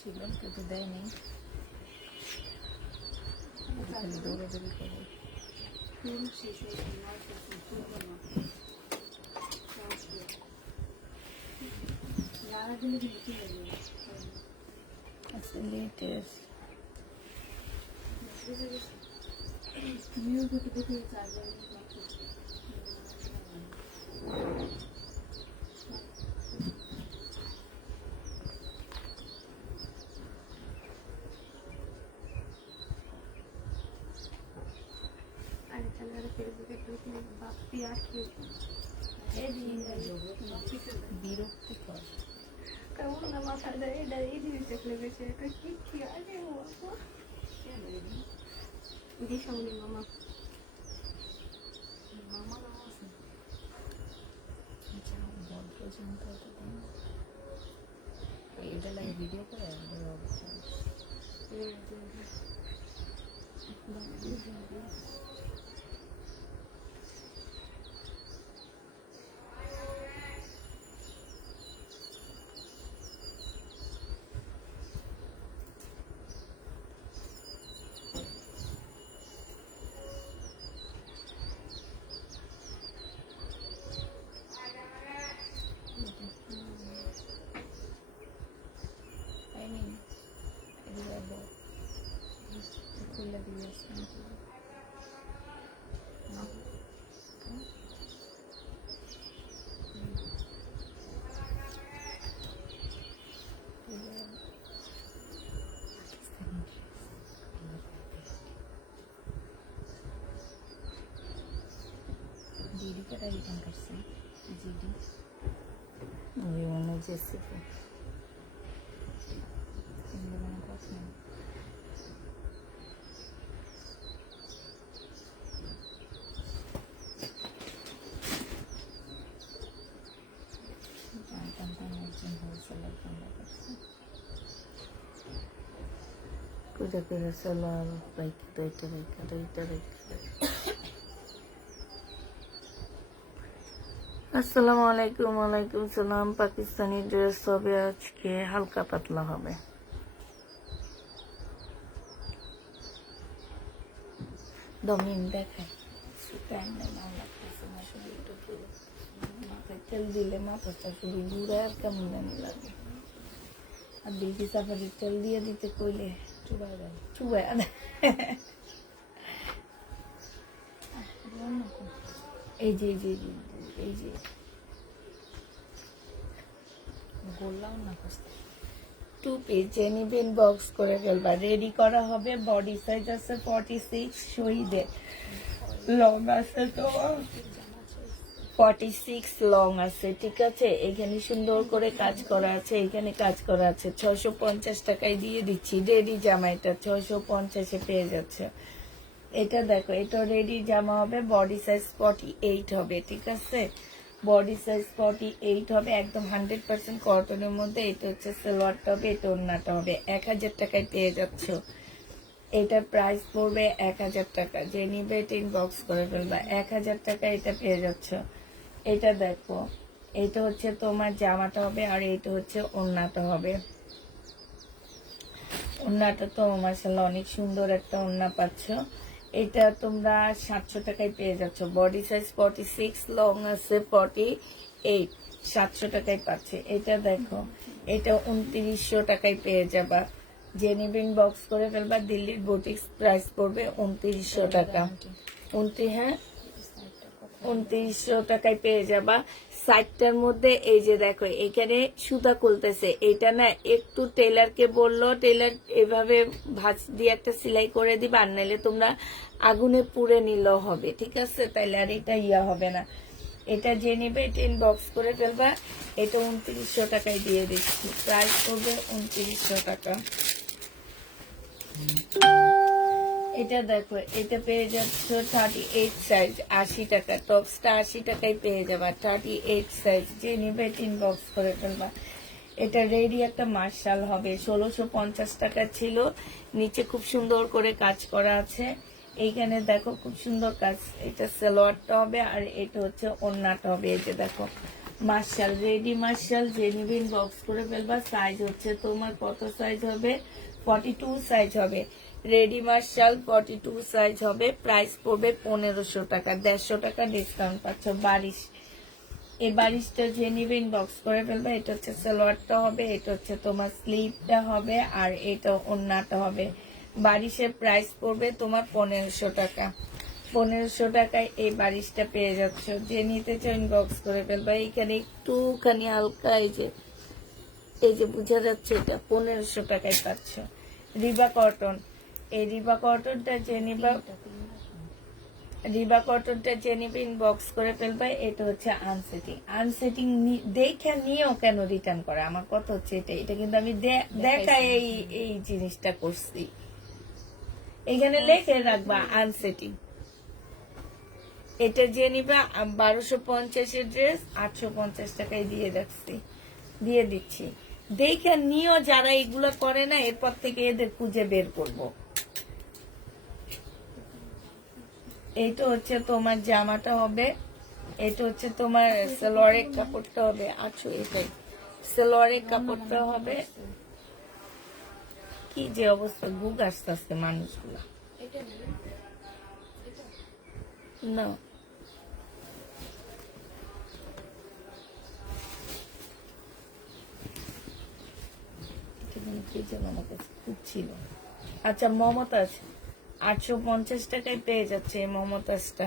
ছিল কিন্তু দেয়নি, খালি দৌড়াদৌড়ি করে। বিরক্তিকর কেমন না মাথা দেয় এটা এই জিনিসটা লেগেছে এটা কি কি আরে বাবা দিশাউনি মামা এটা লাগে ভিডিও করে খুলে দিয়ে জিডি কটা রিটার্ন করছে জিডি ওই মনে জেসিপি কথা पूजा कर सलाम बाइक আসসালামু আলাইকুম। ওয়ালাইকুম সালাম। পাকিস্তানি ড্রেস হবে আজকে, হালকা পাতলা হবে। দমিন দেখায় মাথায় তেল দিলে মাথাটা শুধু ঘুরে আর কেমন জানি লাগে। আর বেশি সাফারির তেল দিয়ে দিতে কইলে চুবাই এই যে এই যে বললাম না টু পিস যে নিবেন বক্স করে ফেলবা। রেডি করা হবে। বডি সাইজ আছে 46, শহীদের লং আছে তো 46 লং আছে, ঠিক আছে। এখানে সুন্দর করে কাজ করা আছে, এখানে কাজ করা আছে। 650 টাকায় দিয়ে দিচ্ছি। রেডি জামা, এটা 650-এ পেয়ে যাচ্ছে। এটা দেখো, এটা রেডি জামা হবে। বডি সাইজ 48 হবে, ঠিক আছে। বডি সাইজ 48 হবে, একদম 100% কটনের মধ্যে। এটা হচ্ছে সালোয়ারটা হবে, এটা ওড়নাটা হবে। 1000 টাকায় পেয়ে যাচ্ছ। এটার প্রাইস পড়বে 1000 টাকা। যে নিবে এটা ইনবক্স করে ফেলবা। 1000 টাকা এটা পেয়ে যাচ্ছ। এটা দেখো, এটা হচ্ছে তোমার জামাটা হবে, আর এটা হচ্ছে ওড়নাটা হবে। ওড়নাটা তো মাশাআল্লাহ অনেক সুন্দর একটা ওড়না পাচ্ছ। এটা তোমরা 700 টাকায় পেয়ে যাচ্ছ। বডি সাইজ 46, লং আছে 48, 700 টাকায় পাচ্ছে। এটা দেখো, এটা 2900 টাকায় পেয়ে যাবা। যে নিবে ইনবক্স করে ফেলবা। দিল্লির বুটিক্স, প্রাইস পড়বে 2900 টাকা। 2900 টাকায় পেয়ে যাবা। সাইডটার মধ্যে এই যে দেখো, এখানে সুতা খুলতেছে। এটা না একটু টেলারকে বললো, টেলার এভাবে ভাঁজ দিয়ে একটা সেলাই করে দিবা, আর নাইলে তোমরা আগুনে পুড়ে নিলেও হবে, ঠিক আছে। তাইলে আর এটা ইয়া হবে না। এটা যে নেবে এটা ইনবক্স করে ফেলবা। এটা 2900 টাকায় দিয়ে দিচ্ছি। প্রাইস পড়বে 2900 টাকা। এটা দেখো, এটা পেয়ে যাচ্ছ 38 সাইজ, 80 টাকা। টপসটা 80 টাকায় পেয়ে যাবা। 38 সাইজ যে নিবে ইনবক্স করে ফেলবা। এটা রেডি একটা মার্শাল হবে। 1650 টাকা ছিল। নিচে খুব সুন্দর করে কাজ করা আছে। এইখানে দেখো খুব সুন্দর কাজ। এটা সালোয়ারটা হবে, আর এটা হচ্ছে ওড়নাটা হবে। এই যে দেখো মার্শাল, রেডি মার্শাল, যে নিবে ইনবক্স করে ফেলবা। সাইজ হচ্ছে তোমার কত সাইজ হবে? 42 সাইজ হবে। রেডি মার্শাল 42 সাইজ হবে। প্রাইস পড়বে 1500 টাকা, 150 টাকা ডিসকাউন্ট পাচ্ছ। বারিশ, এই বারিশটা যে নিবে ইনবক্স করে ফেলবা। এটা হচ্ছে সালোয়ারটা হবে, এটা হচ্ছে তোমার স্লিভটা হবে, আর এটা ওড়নাটা হবে। বারিশের প্রাইস পড়বে তোমার 1500 টাকা। 1500 টাকায় এই বারিশটা পেয়ে যাচ্ছ। যে নিতে চাও ইনবক্স করে ফেলবা। এইখানে একটুখানি হালকা এই যে বোঝা যাচ্ছে, এটা 1500 টাকায় পাচ্ছ। রিবা কটন, এই রিবা কটনটা যে নিবা, রিবা কটনটা যে নিবে ইনবক্স করে ফেলবা। এটা হচ্ছে আনসেটিং। আনসেটিং দেখে নিয়েও কেন রিটার্ন করা, আমার কথা হচ্ছে এটা। এটা কিন্তু আমি দেখা এই জিনিসটা করছি। এখানে লেখে রাখবা আনসেটিং। এটা যে নিবা 1250 ড্রেস 850 টাকায় দিয়ে দিচ্ছি। দেখে নিও, যারা এগুলো করে না এরপর থেকে এদের খুঁজে বের করব। এইটা হচ্ছে তোমার জামাটা হবে, এটা হচ্ছে তোমার সালোয়ারের কাপড়টা হবে। আচ্ছা, এটাই সালোয়ারের কাপড়টা হবে। কি যে অবস্থা, গুগ আসতে আসতে মানুষগুলা না। আমার কাছে খুব ছিল। আচ্ছা, মমতাজ 850 টাকায় পেয়ে যাচ্ছে এই মমতাজটা।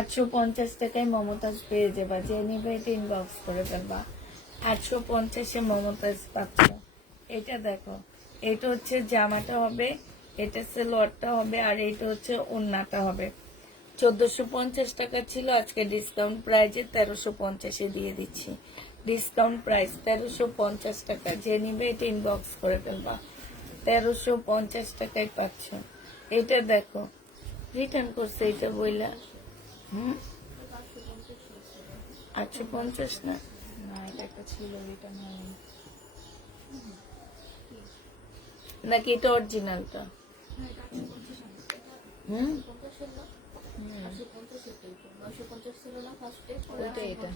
850 টাকায় মমতাজ পেয়ে যাবা। যে নিবে এটা ইনবক্স করে ফেলবা। 850-এ মমতাজ পাচ্ছ। এটা দেখো, এটা হচ্ছে জামাটা হবে, এটা সালোয়ারটা হবে, আর এটা হচ্ছে ওড়নাটা হবে। 1450 টাকা ছিল, আজকে ডিসকাউন্ট প্রাইজে 1350-এ দিয়ে দিচ্ছি। ডিসকাউন্ট প্রাইস 1350 টাকা। যে নিবে এটা ইনবক্স করে ফেলবা। 1350 টাকায় পাচ্ছ। এটা দেখো, রিটার্ন করছে এটা বইলা। 850 না, এটা একটা ছিল, রিটার্ন হয়নি। নাকি এটা অরিজিনালটা? হুম, ওইটাই এটা।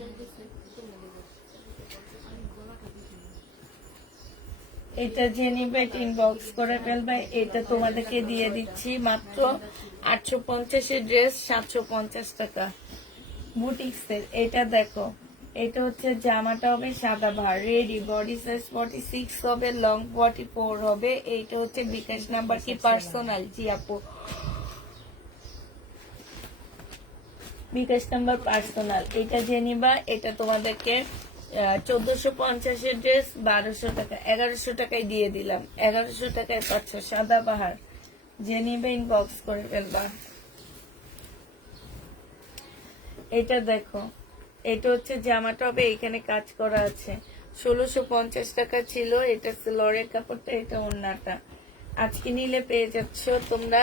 এটা যে নিবে এটা ইনবক্স করে ফেলবে। এটা তোমাদেরকে দিয়ে দিচ্ছি মাত্র 850-এর ড্রেস 750 টাকা বুটিক্সের। এটা দেখো, এটা হচ্ছে জামাটা হবে সাদা ভার, রেডি, বডি সাইজ 46 হবে, লং 44 হবে। এইটা হচ্ছে বিকাশ নাম্বার কি পার্সোনাল? জি আপু, বিকাশ নাম্বার পার্সোনাল। এটা যে নিবা এটা তোমাদেরকে 1450-এর ড্রেস 1200 টাকা, 1100 টাকায় দিয়ে দিলাম। 1100 টাকায় পাচ্ছ সাদা বাহার। যে নিবে ইনবক্স করে ফেলবা। এটা দেখো, এটা হচ্ছে জামাটা হবে, এখানে কাজ করা আছে। 1650 টাকা ছিল। এটা লরের কাপড়টা, এটা ওড়নাটা। আজকে নিলে পেয়ে যাচ্ছ তোমরা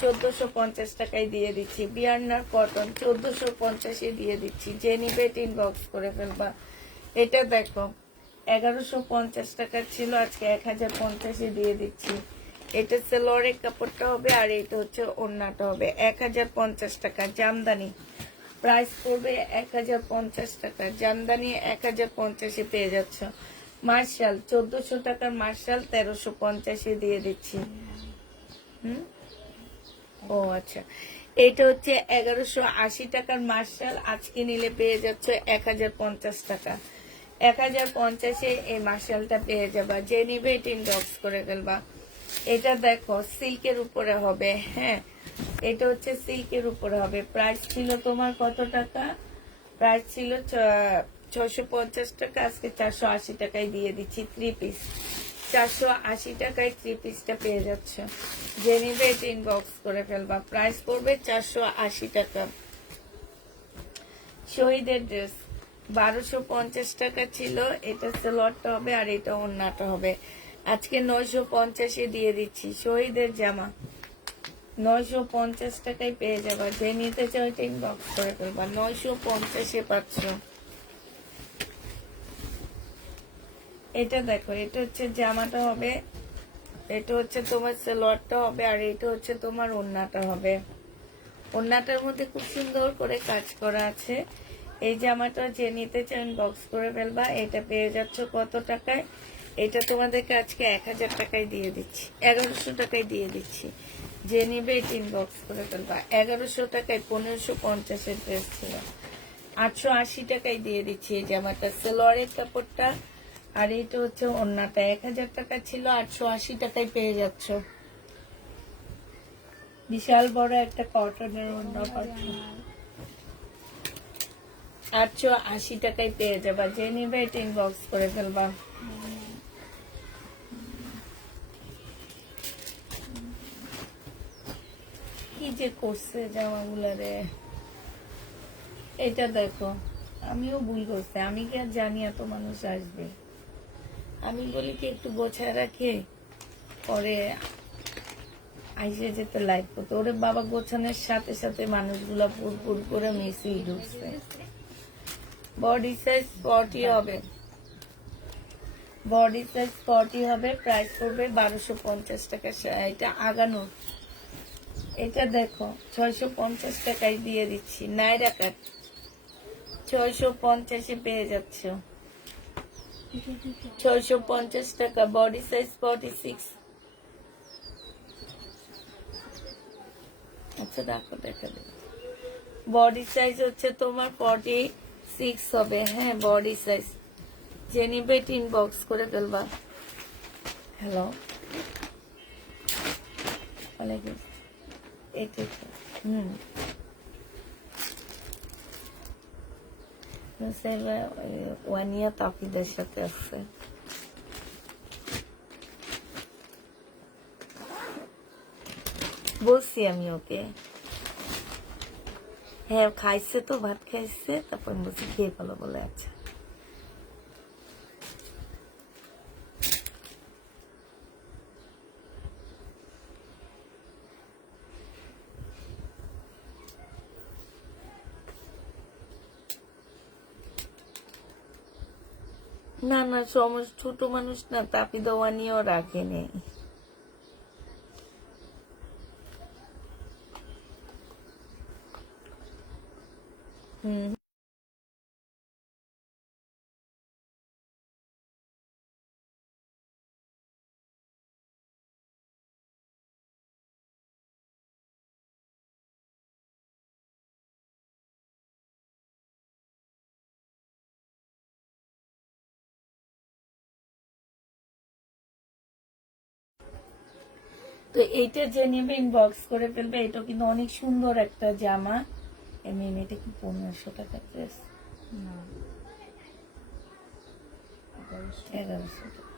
1450 টাকায় দিয়ে দিচ্ছি। বিয়ার্নার কটন 1450-এ দিয়ে দিচ্ছি। যে নিবে এটা ইনবক্স করে ফেলবা। এটা দেখো, 1150 টাকা ছিল, আজকে 1050-এ দিয়ে দিচ্ছি। এটা সেলোয়ারের কাপড়টা হবে, আর এটা হচ্ছে ওড়নাটা হবে। 1050 টাকা জামদানি প্রাইস পড়বে। 1050 টাকা জামদানি 1050-এ পেয়ে যাচ্ছ। মার্শাল 1400 টাকার মার্শাল 1350-এ দিয়ে দিচ্ছি। ও আচ্ছা, এটা হচ্ছে 1180 টাকার মার্শাল, আজকে নিলে পেয়ে যাচ্ছ 1050 টাকা। 1050-এ এই মার্শালটা পেয়ে যাবা। যে নিবে এটা ইনবক্স করে ফেলবা। এটা দেখো, সিল্কের উপরে হবে। হ্যাঁ, এটা হচ্ছে সিল্কের উপরে হবে। প্রাইস ছিল তোমার কত টাকা? প্রাইস ছিল 650 টাকা, আজকে 480 টাকায় দিয়ে দিচ্ছি। 3 পিস 480 টাকায় 3 পিসটা পেয়ে যাচ্ছ। যে নিবে এটা ইনবক্স করে ফেলবা। প্রাইস পড়বে 480 টাকা। শহীদের ড্রেস 1250 টাকা ছিল। এটা সালোয়ারটা হবে, আর এটা ওড়নাটা হবে। আজকে 950-এ দিয়ে দিচ্ছি। শহীদের জামা 950 টাকায় পেয়ে যাবা। যে নিতে চাও এটা ইনবক্স করে ফেলবা। 950-এ পাচ্ছ। এটা দেখো, এটা হচ্ছে জামাটা হবে, এটা হচ্ছে তোমার সালোয়ারটা হবে, আর এটা হচ্ছে তোমার ওড়নাটা হবে। ওড়নাটার মধ্যে খুব সুন্দর করে কাজ করা আছে। এই জামাটা যে নিতে চান বক্স করে ফেলবা। এটা পেয়ে যাচ্ছ কত টাকায়? এটা তোমাদেরকে আজকে 1000 টাকায় দিয়ে দিচ্ছি, 1100 টাকায় দিয়ে দিচ্ছি। যে নিবে এটা ইনবক্স করে ফেলবা। 1100 টাকায় 1550 ড্রেস ছিল, 880 টাকায় দিয়ে দিচ্ছি এই জামাটা। সালোয়ারের কাপড়টা আর এটা হচ্ছে ওড়নাটা। 1000 টাকা ছিল, 880 টাকায় পেয়ে যাচ্ছ। বিশাল বড় একটা কটনের ওড়না পাচ্ছ, 880 টাকায় পেয়ে যাবা। যে নিবে এটা ইনবক্স করে ফেলবা। কি যে করছে জামাগুলা রে। এটা দেখো, আমিও ভুল করছি। আমি কি আর জানি এত মানুষ আসবে? আমি বলি কি একটু গোছায় রাখে পরে আইসে যেতে লাইক করতে। ওরে বাবা, গোছানোর সাথে সাথে মানুষগুলা পুরপুর করে মিশিয়ে ঢুকছে। বডি সাইজ 40 হবে, বডি সাইজ 40 হবে। প্রাইস পড়বে 1250 টাকা। এটা আগানো। এটা দেখো 650 টাকায় দিয়ে দিচ্ছি। নাইরা কাট 650-এ পেয়ে যাচ্ছ। 650 টাকা। Body size 46। আচ্ছা দেখো, দেখা দেবে। বডি সাইজ হচ্ছে তোমার 46 হবে। হ্যাঁ, বডি সাইজ। যে নিবে ইনবক্স করে ফেলবা। হ্যালো, ওয়ালাইকুম। এইটা ওয়ানিয়া তাফিদের সাথে আসছে। বলছি আমি ওকে, হ্যাঁ খাইছে তো, ভাত খাইছে। তারপর বলছি খেয়ে ভালো বলে। আচ্ছা না না, ছোট মানুষ না, তাপি দেওয়ানিও রাখে নেই। হুম, তো এইটা যে নেবে ইনবক্স করে ফেলবে। এটা কিন্তু অনেক সুন্দর একটা জামা। এমনি এটা কি 1500 টাকা ড্রেস? 1100 টাকা।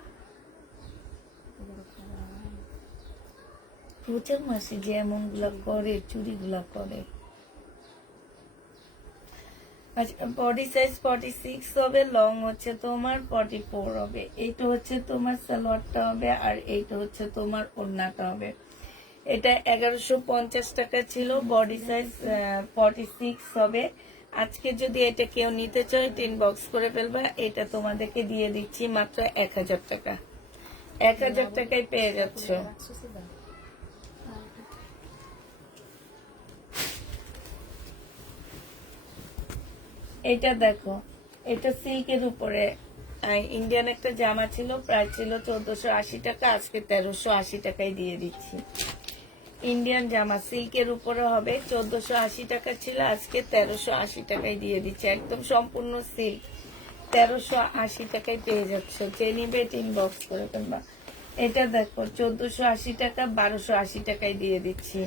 প্রচার মাসে যে এমন গুলা করে, চুরি গুলা করে। আচ্ছা, বডি সাইজ 46 হবে, লং হচ্ছে তোমার 44 হবে। এইটা হচ্ছে তোমার সালোয়ারটা হবে, আর এইটা হচ্ছে তোমার ওড়নাটা হবে। এটা 1150 টাকা ছিল। বডি সাইজ 46 হবে। আজকে যদি এটা কেউ নিতে চায় ইনবক্স করে ফেলবা। এটা তোমাদেরকে দিয়ে দিচ্ছি মাত্র 1000 টাকা। 1000 টাকায় পেয়ে যাচ্ছ। এটা দেখো, এটা সিল্কের উপরে ইন্ডিয়ান একটা জামা ছিল, প্রাইস ছিল 1480 টাকা। আজকে 1380 টাকায় দিয়ে দিচ্ছি। ইন্ডিয়ান জামা সিল্কের উপরে হবে, 1480 টাকা ছিল, আজকে 1380 টাকায় দিয়ে দিচ্ছি। একদম সম্পূর্ণ সিল্ক, 1380 টাকায় পেয়ে যাচ্ছ। যে নিবে ইনবক্স করে ফেলবা। এটা দেখো 1480 টাকা, 1280 টাকায় দিয়ে দিচ্ছি।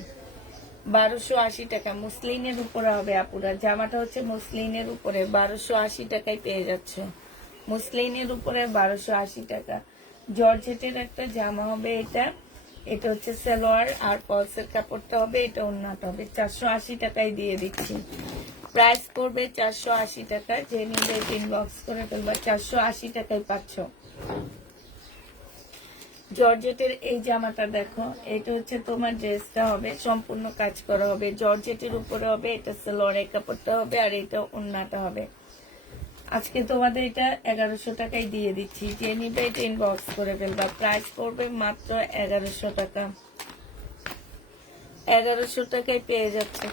1280 টাকা মুসলিনের উপরে হবে আপুরা। জামাটা হচ্ছে মুসলিনের উপরে, 1280 টাকায় পেয়ে যাচ্ছ। মুসলিনের উপরে 1280 টাকা। জর্জেটের একটা জামা হবে এটা। এটা হচ্ছে সালোয়ার, আর পলসের কাপড়টা হবে, এটা ওড়নাটা হবে। 480 টাকায় দিয়ে দিচ্ছি। প্রাইস পড়বে 480 টাকা। যে নিবে ইনবক্স করে ফেলবা। 480 টাকায় পাচ্ছ। জর্জেটের এই জামাটা দেখো, এটা হচ্ছে তোমার ড্রেসটা হবে, সম্পূর্ণ কাজ করা হবে, জর্জেটের উপরে হবে। এটা সালোয়ারের কাপড়টা হবে, আর এটা ওড়নাটা হবে। আজকে তোমাদের এটা 1100 টাকায় দিয়ে দিচ্ছি। যে নিবে এটা ইনবক্স করে ফেলবা। প্রাইস পড়বে মাত্র 1100 টাকা। 1100 টাকায় পেয়ে যাচ্ছে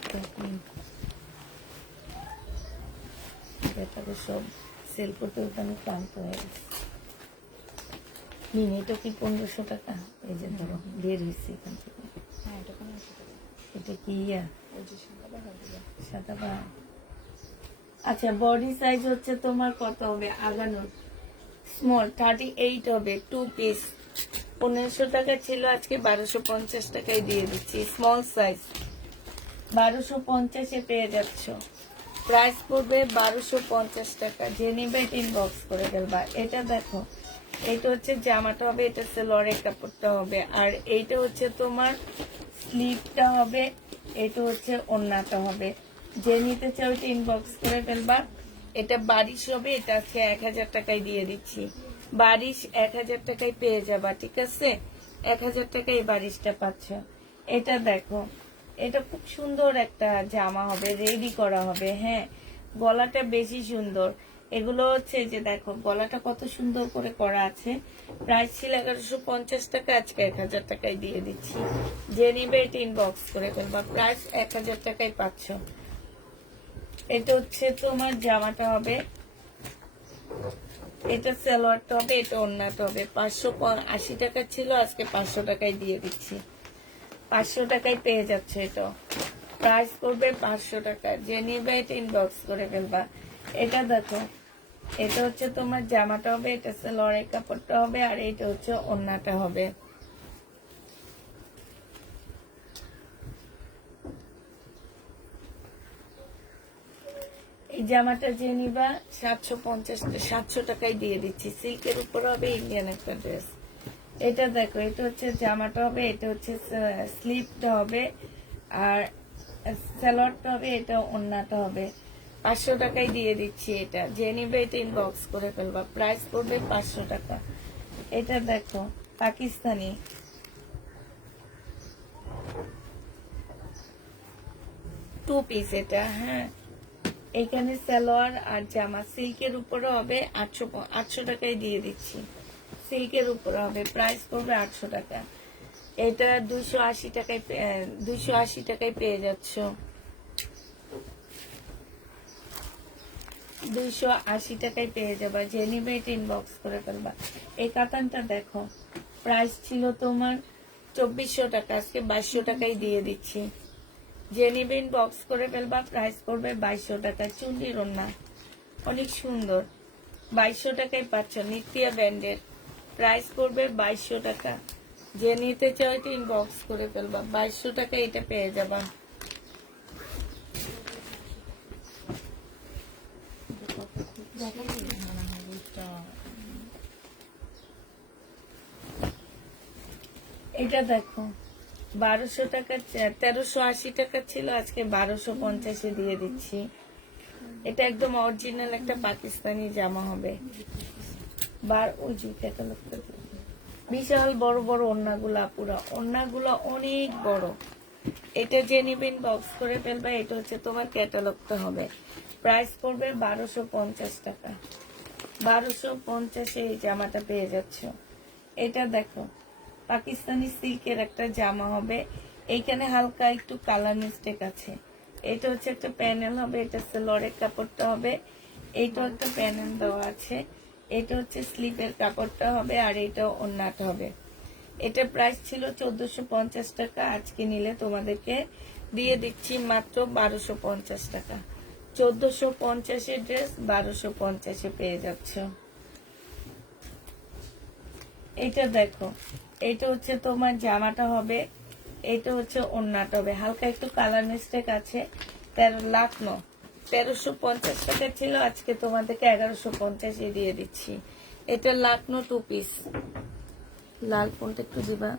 একটা সব সেল করতে করতে আমি ক্লান্ত হয়ে গেছি। এটা কি 1500 টাকা? এই যে ধরো বের হয়েছে এখান থেকে। এটা কি সাদা বা আচ্ছা, বডি সাইজ হচ্ছে তোমার কত হবে? আগানোর স্মল 38 হবে, 2 পিস। 1500 টাকা ছিল, আজকে 1250 টাকায় দিয়ে দিচ্ছি। স্মল সাইজ 1250-এ পেয়ে যাচ্ছ। প্রাইস পড়বে 1250 টাকা। যে নিবে ইনবক্স করে ফেলবা। এটা দেখো, এটা হচ্ছে জামাটা হবে, এটা সেলোয়ারের কাপড়টা হবে, আর এইটা হচ্ছে তোমার স্লিভটা হবে, এটা হচ্ছে ওড়নাটা হবে। যে নিতে চাও ওইটা ইনবক্স করে ফেলবা। এটা বারিশ হবে, এটা আজকে 1000 টাকায় দিয়ে দিচ্ছি। বারিশ 1000 টাকায় পেয়ে যাবা, ঠিক আছে? 1000 টাকায় এই বারিশটা পাচ্ছ। এটা দেখো, এটা খুব সুন্দর একটা জামা হবে, রেডি করা হবে। হ্যাঁ, গলাটা বেশি সুন্দর। এগুলো হচ্ছে যে দেখো গলাটা কত সুন্দর করে করা আছে। প্রাইস ছিল 1150 টাকা, আজকে 1000 টাকায় দিয়ে দিচ্ছি। যে নিবে এটা ইনবক্স করে ফেলবা। প্রাইস 1000 টাকায় পাচ্ছ। এটা হচ্ছে তোমার জামাটা হবে, এটা সালোয়ারটা হবে, এটা ওড়নাটা হবে। 580 টাকা ছিল, আজকে 500 টাকায় দিয়ে দিচ্ছি। 500 টাকায় পেয়ে যাচ্ছে। এটা প্রাইস করবে 500 টাকা। যে নিবে এটা ইনবক্স করে ফেলবা। এটা দেখো, এটা হচ্ছে তোমার জামাটা হবে, এটা সালোয়ারের কাপড়টা হবে, আর এটা হচ্ছে ওড়নাটা হবে। এই জামাটা যে নিবা 750 টাকায় দিয়ে দিচ্ছি। সিল্কের উপর হবে, ইন্ডিয়ান একটা ড্রেস। এটা দেখো, এটা হচ্ছে জামাটা হবে, এটা হচ্ছে স্লিভটা হবে, আর সালোয়ারটা হবে, এটা ওড়নাটা হবে। 500 টাকায় দিয়ে দিচ্ছি। এটা যে নিবে এটা ইনবক্স করে ফেলবা। প্রাইস পড়বে 500 টাকা। এটা দেখো, পাকিস্তানি 2 পিস এটা। হ্যাঁ, এখানে সালোয়ার আর জামা সিল্কের উপরে হবে। 800 টাকায় দিয়ে দিচ্ছি। সিল্কের উপরে হবে, প্রাইস পড়বে 800 টাকা। এটা 280 টাকায় 280 টাকায় পেয়ে যাচ্ছ। 280 টাকায় পেয়ে যাবা। যে নিবে এটা ইনবক্স করে ফেলবা। এই কাতানটা দেখো, প্রাইস ছিল তোমার 2400 টাকা, আজকে 2200 টাকায় দিয়ে দিচ্ছি। যে নিবে ইনবক্স করে ফেলবা। প্রাইস করবে 2200 টাকা। চুন্ডির ওড়না অনেক সুন্দর, 2200 টাকায় পাচ্ছ। নিত্যা ব্র্যান্ডের, প্রাইস করবে 2200 টাকা। যে নিতে চাও এটা ইনবক্স করে ফেলবা। 2200 টাকা এটা পেয়ে যাবা। এটা দেখো, 1200 টাকা, 1380 টাকা ছিল, আজকে 1250-এ দিয়ে দিচ্ছি। এটা একদম অরিজিনাল একটা পাকিস্তানি জামা হবে। ওই যে ক্যাটালগটা বিশাল বড় বড় ওড়নাগুলা, পুরো ওড়নাগুলা অনেক বড়। এটা যে নিবেন বক্স করে ফেলবে। এটা হচ্ছে তোমার ক্যাটালগটা হবে। প্রাইস পড়বে 1250 টাকা। 1250-এ এই জামাটা পেয়ে যাচ্ছ। এটা দেখো, পাকিস্তানি সিল্কের একটা জামা হবে। এইখানে হালকা একটু কালার মিস্টেক আছে। এটা হচ্ছে একটা প্যানেল হবে, এটা সেলোয়ারের কাপড়টা হবে, এইটা একটা প্যানেল দেওয়া আছে। এটা হচ্ছে স্লিপের কাপড়টা হবে, আর এটা ওড়নাটা হবে। এটা প্রাইস ছিল 1450 টাকা, আজকে নিলে তোমাদেরকে দিয়ে দিচ্ছি মাত্র 1250 টাকা। 1450-এর ড্রেস 1250-এ পেয়ে যাচ্ছ। এটা দেখো, এটা হচ্ছে তোমার জামাটা হবে, এটা হচ্ছে ওড়নাটা হবে। হালকা একটু কালার মিস্টেক আছে। 1350 টাকা ছিল, আজকে তোমাদেরকে 1150-এ দিয়ে দিচ্ছি। এটা লাকনো 2 পিস। লাল ফোনটা একটু দিবা।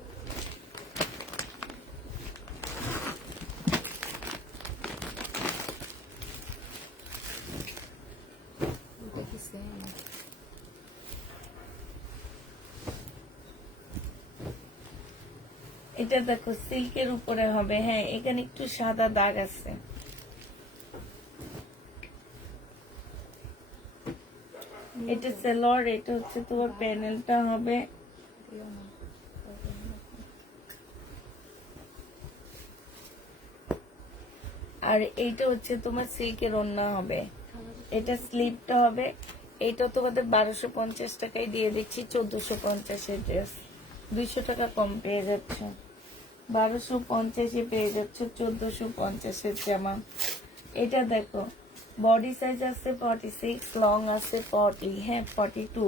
এটা দেখো, সিল্কের উপরে হবে। হ্যাঁ, এখানে একটু সাদা দাগ আছে। এটা সেলোয়ার, এটা হচ্ছে তোমার প্যানেলটা হবে। আর এইটা হচ্ছে তোমার সিল্কের ওড়না হবে, এটা স্লিপটা হবে। এইটা তোমাদের 1250 টাকায় দিয়ে দিচ্ছি, 1450-এর ড্রেস, 200 টাকা কম পেয়ে যাচ্ছ। 1250-এ পেয়ে যাচ্ছ 1450-এর জামা। এটা দেখো বডি সাইজ আছে 46, লং আছে 40, হ্যাঁ 42।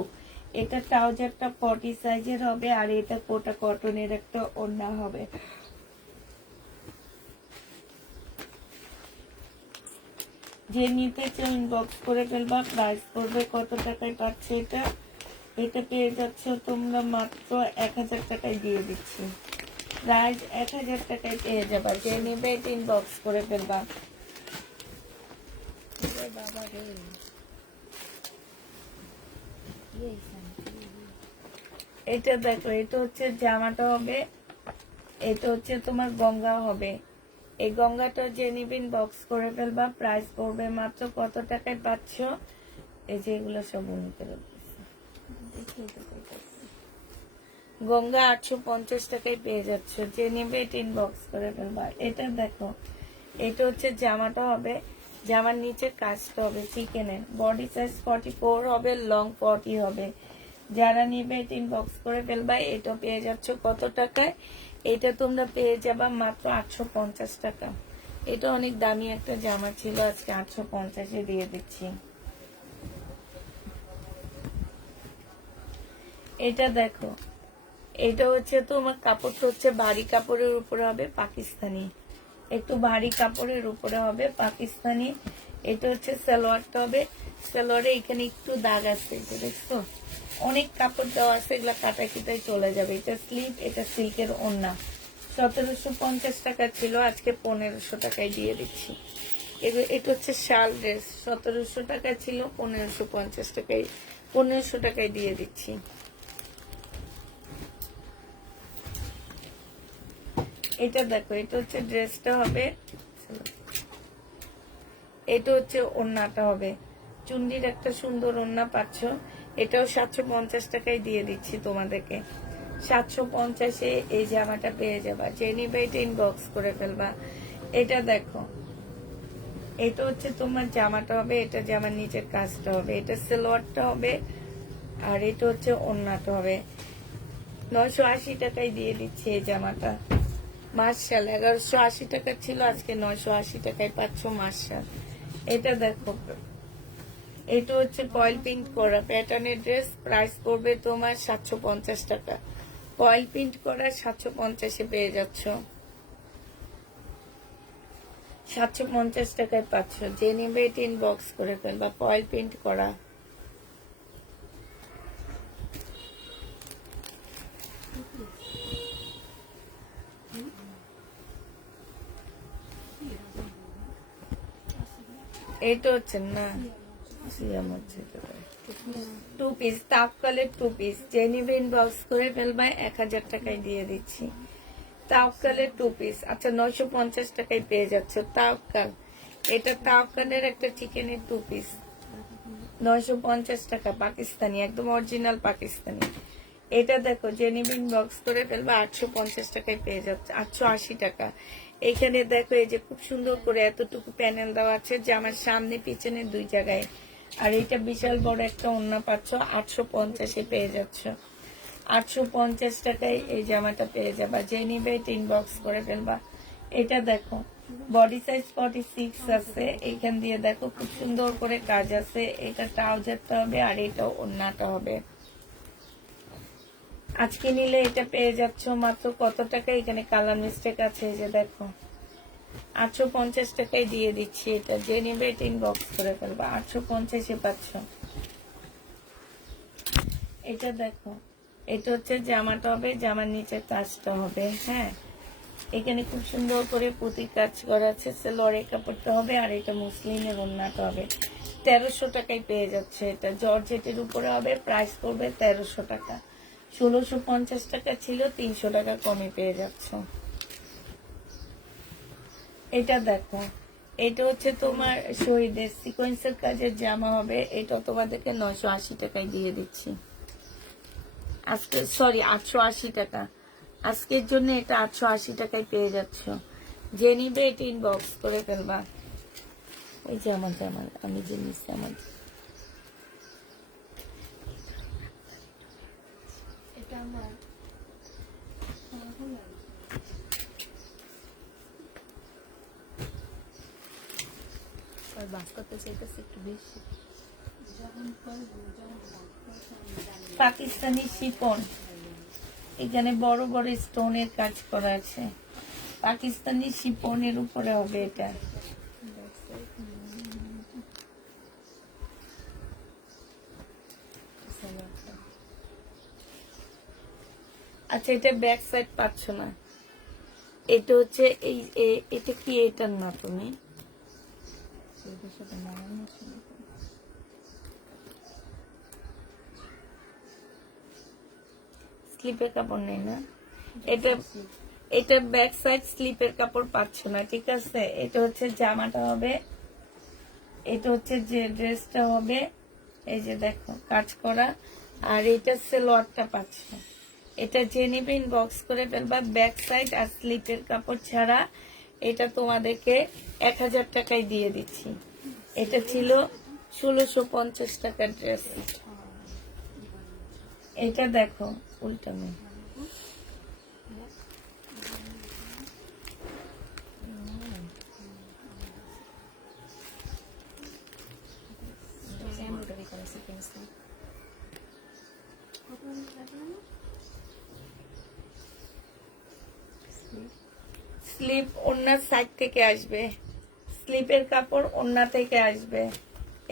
এটা ট্রাউজারটা 40 সাইজের হবে, আর এটা কোটা কটনের একটা ওড়না হবে। যে নিতে চাও ইনবক্স করে ফেলবা। প্রাইস করবে কত টাকায় পাচ্ছে এটা? এটা পেয়ে যাচ্ছ তোমরা মাত্র 1000 টাকায় দিয়ে দিচ্ছি। প্রাইস 1000 টাকায় পেয়ে যাবা। যে নেবে এটা ইনবক্স করে ফেলবা। বাবা রে, এটা দেখো, এটা হচ্ছে জামাটা হবে, এটা হচ্ছে তোমার গঙ্গা হবে। এই গঙ্গাটা যে নিবেন বক্স করে ফেলবা। প্রাইস পড়বে মাত্র কত টাকায় পাচ্ছ? এই যে এগুলো সব উন্নত গঙ্গা 850 টাকায় পেয়ে যাচ্ছ। যে নিবে এটা ইনবক্স করে ফেলবা। এটা দেখো, এটা হচ্ছে জামাটা হবে, জামার নিচে কাজটা হবে চিকেনের। বডি সাইজ 44 হবে, লং 40 হবে। যারা নিবে এটা ইনবক্স করে ফেলবা। এটা পেয়ে যাচ্ছ কত টাকায়? এটা তোমরা পেয়ে যাবা মাত্র 850 টাকা। এটা অনেক দামি একটা জামা ছিল, আজকে 850-এ দিয়ে দিচ্ছি। এটা দেখো, এটা হচ্ছে তোমার কাপড়টা হচ্ছে ভারী কাপড়ের উপরে হবে, পাকিস্তানি, একটু ভারী কাপড়ের উপরে হবে পাকিস্তানি। এটা হচ্ছে সালোয়ারটা হবে, সালোয়ারে এখানে একটু দাগ আছে, এটা দেখছো? অনেক কাপড় দেওয়া আছে, এগুলা কাটাই কিটাই চলে যাবে। এটা স্লিপ, এটা সিল্কের ওড়না। 1750 টাকা ছিল, আজকে 1500 টাকায় দিয়ে দিচ্ছি। এটা হচ্ছে শাল ড্রেস, 1700 টাকা ছিল, 1550 টাকায়, 1500 টাকায় দিয়ে দিচ্ছি। এটা দেখো, এটা হচ্ছে ড্রেসটা হবে, এটা হচ্ছে ওড়নাটা হবে। চুন্ডির একটা সুন্দর ওড়না পাচ্ছ। এটাও 750 টাকায় দিয়ে দিচ্ছি তোমাদেরকে। 750-এ এই জামাটা পেয়ে যাবা। যে নিবে এটা ইনবক্স করে ফেলবা। এটা দেখো, এটা হচ্ছে তোমার জামাটা হবে, এটা জামার নিচের কাজটা হবে, এটা সালোয়ারটা হবে, আর এটা হচ্ছে ওড়নাটা হবে। 980 টাকায় দিয়ে দিচ্ছি এই জামাটা। মার্শাল 1180 টাকা ছিল, আজকে 980 টাকায় পাচ্ছ মার্শাল। এটা দেখো, এটা হচ্ছে কয়েল প্রিন্ট করা প্যাটার্নের ড্রেস। প্রাইস পড়বে তোমার 750 টাকা। কয়েল প্রিন্ট করা 750-এ পেয়ে যাচ্ছ, 750 টাকায় পাচ্ছ। যে নিবে এটা ইনবক্স করে ফেলবা। কয়েল প্রিন্ট করা। এটা হচ্ছে না, সিয়াম হচ্ছে টু পিস, তাওকালের 2 পিস। যে নিবে ইনবক্স করে ফেলবা। 1000 টাকায় দিয়ে দিচ্ছি তাওকালের 2 পিস। আচ্ছা, 950 টাকায় পেয়ে যাচ্ছ তাওকাল। এটা তাওকালের একটা চিকেনের 2 পিস, 950 টাকা, পাকিস্তানি, একদম অরিজিনাল পাকিস্তানি। এটা দেখো, যে নিবে ইনবক্স করে ফেলবা। 850 টাকায় পেয়ে যাচ্ছে, 880 টাকা। এখানে দেখো, এই যে খুব সুন্দর করে এতটুকু প্যানেল দেওয়া আছে, যে আমার সামনে পিছনে 2 জায়গায়। আর এটা বিশাল বড় একটা ওড়না পাচ্ছ, 850-এ পেয়ে যাচ্ছ। 850 টাকায় এই জামাটা পেয়ে যাবা। যে নিবে এটা ইনবক্স করে ফেলবা। এটা দেখো, বডি সাইজ 46 আছে, এইখান দিয়ে দেখো খুব সুন্দর করে কাজ আছে। এটা ট্রাউজারটা হবে, আর এটা ওড়নাটা হবে। আজকে নিলে এটা পেয়ে যাচ্ছ মাত্র কত টাকা? এখানে কালার মিস্টেক আছে, এই যে দেখো, 850 টাকায় দিয়ে দিচ্ছি এটা। যে নিবে এটা ইনবক্স করে ফেলবা। 850-এ পাচ্ছ। এটা দেখো, এটা হচ্ছে জামাটা হবে, জামার নিচে কাজটা হবে, হ্যাঁ। এখানে খুব সুন্দর করে পুঁতি কাজ করা আছে। সেলোয়ারের কাপড়টা হবে, আর এটা মুসলিমের ওড়নাটা হবে। 1300 টাকায় পেয়ে যাচ্ছে। এটা জর্জেটের উপরে হবে। প্রাইস পড়বে 1300 টাকা। 1650 টাকা ছিল, 300 টাকা কমে পেয়ে যাচ্ছ। এটা দেখো, এটা হচ্ছে তোমার শহীদের সিকোয়েন্সের কাজের জামা হবে। এটা তোমাদেরকে 980 টাকায় দিয়ে দিচ্ছি আজকে, সরি 880 টাকা। আজকের জন্য এটা 880 টাকায় পেয়ে যাচ্ছ। যে নিবে এটা ইনবক্স করে ফেলবা। ওই যে আমার আমি যে নিচ্ছি আমার এটা আমার আমার ভালো লাগে। আর বাস করতে চাইতেছে একটু বেশি যখন পাকিস্তানি শিপন, এখানে বড় বড় স্টোনের কাজ করা আছে। পাকিস্তানি শিপনের উপরে হবে এটা। আচ্ছা, এটা ব্যাক সাইড পাচ্ছ না, এটা হচ্ছে এটা কি এটার না তুমি স্লিপের কাপড় নেই না, এটা এটা ব্যাক সাইড স্লিপের কাপড় পাচ্ছ না, ঠিক আছে। এটা হচ্ছে জামাটা হবে, এটা হচ্ছে যে ড্রেসটা হবে, এই যে দেখো কাজ করা, আর এটা সেলোয়ারটা পাচ্ছ। এটা যে নিবে ইনবক্স করে ফেলবা। ব্যাক সাইড আর স্লিপের কাপড় ছাড়া এটা তোমাদেরকে 1000 টাকায় দিয়ে দিচ্ছি। এটা ছিল 1650 টাকার ড্রেস। এটা দেখো উল্টানো, এমব্রয়ডারি করা সিকোয়েন্স না স্লিপ ওড়নার সাইড থেকে আসবে, স্লিপের কাপড় ওড়না থেকে আসবে।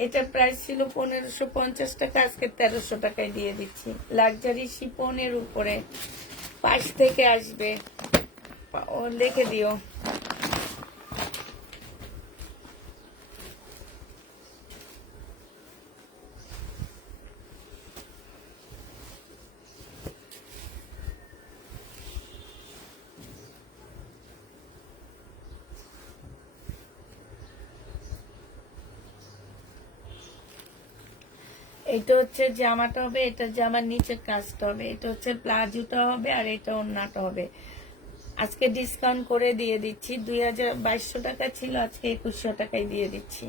এটা প্রাইস ছিল 1550 টাকা, আজকে 1300 টাকায় দিয়ে দিচ্ছি। লাক্সারি শিপনের উপরে পাশ থেকে আসবে, লিখে দিও। এটা হচ্ছে জামাটা হবে, এটা জামার নিচে কাজটা হবে, এটা হচ্ছে প্লাজোটা হবে, আর এটা ওড়নাটা হবে। আজকে ডিসকাউন্ট করে দিয়ে দিচ্ছি, 2200 টাকা ছিল, আজকে 2100 টাকায় দিয়ে দিচ্ছি।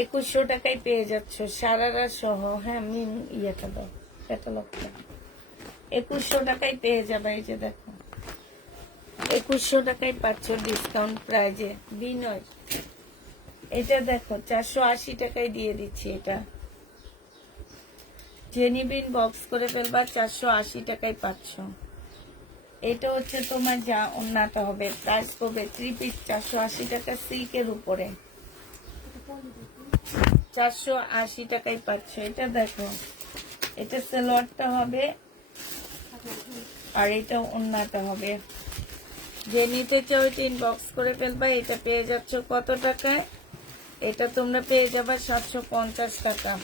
2100 টাকায় পেয়ে যাচ্ছ সারারা সহ। হ্যাঁ, মিন ইয়েটা দাও, ক্যাটালগটা। 2100 টাকায় পেয়ে যাবে। এই যে দেখো 2100 টাকায় পাচ্ছ ডিসকাউন্ট প্রাইজে। বিনয়, এটা দেখো 480 টাকায় দিয়ে দিচ্ছি। এটা জেনিবিন বক্স করে ফেলবা, 480 টাকায় পাচ্ছ। এটা হচ্ছে তোমার যা ওন্নাটা হবে, প্রাইস পড়বে 3 পিস 480 টাকা সিল্কের উপরে, 480 টাকায় পাচ্ছ। এটা দেখো, এটা সালোয়ারটা হবে, আর এটা ওন্নাটা হবে। যে নিতে চাও এটা ইনবক্স করে ফেলবা। এটা পেয়ে যাচ্ছ কত টাকায়? এটা তোমরা পেয়ে যাবে 750 টাকা।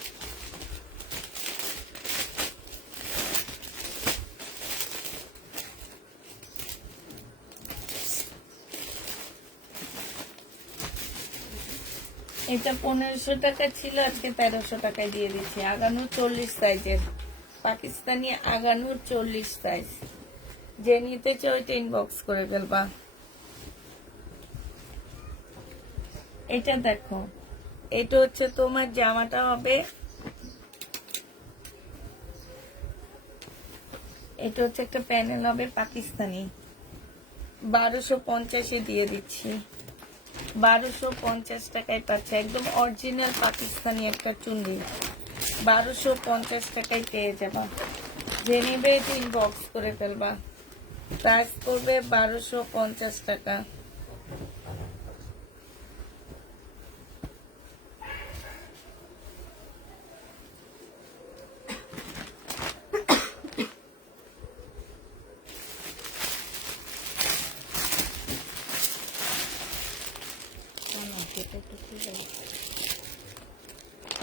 এটা 1500 টাকা ছিল, আজকে 1300 টাকায় দিয়ে দিচ্ছি। আগানো 40 সাইজের, পাকিস্তানি আগানো 40 সাইজ। যে নিতে চাও এটা ইনবক্স করে ফেলবা। এটা দেখো, এটা হচ্ছে তোমার জামাটা হবে, এটা হচ্ছে একটা প্যানেল হবে পাকিস্তানি, 1250 দিয়ে দিচ্ছি। 1250 টাকায় পাচ্ছে, একদম অরিজিনাল পাকিস্তানি একটা চুন্ডি, 1250 টাকায় পেয়ে যাবা। যে নিবে এটা ইনবক্স করে ফেলবা। প্রাইস করবে 1250 টাকা।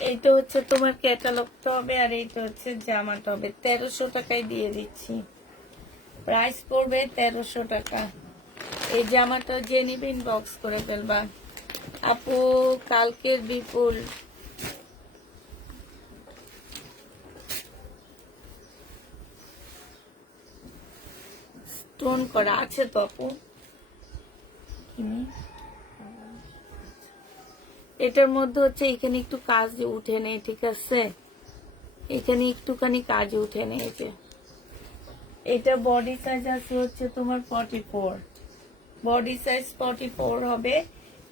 এইটা হচ্ছে তোমার ক্যাটালগটা হবে, আর এইটা হচ্ছে জামাটা হবে। 1300 টাকায় দিয়ে দিচ্ছি। প্রাইস পড়বে 1300 টাকা। এই জামাটা যে নিবে ইনবক্স করে ফেলবা। আপু কালকের বিপুল, স্টোন করা আছে তো আপু? কিনি। এটার মধ্যে হচ্ছে এখানে একটু কাজ উঠে নেই, ঠিক আছে, এখানে একটুখানি কাজ উঠে নেই। যে এটা বডি সাইজ আছে হচ্ছে তোমার 44, বডি সাইজ 44 হবে।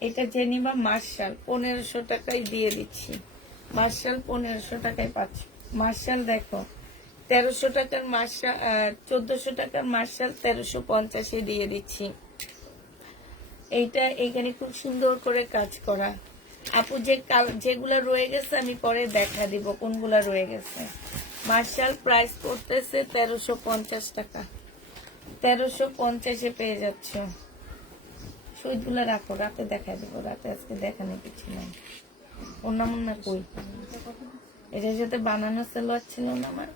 এটা জেনিবা মার্শাল 1500 টাকায় দিয়ে দিচ্ছি। মার্শাল 1500 টাকায় পাচ্ছি। মার্শাল দেখো 1300 টাকার মার্শাল, 1400 টাকার মার্শাল 1350 দিয়ে দিচ্ছি। এইটা এইখানে খুব সুন্দর করে কাজ করা। আপু যেগুলা রয়ে গেছে আমি পরে দেখা দিব কোনগুলা রয়ে গেছে। মার্শাল প্রাইস করতেছে 1350 টাকা, 1350 পেয়ে যাচ্ছ। সুইটগুলো রাখো, রাতে দেখা দিব, রাতে আজকে দেখানো কিছু নাই। অন্যান্য কই এটার সাথে বানানো সালোয়ার ছিল না আমার,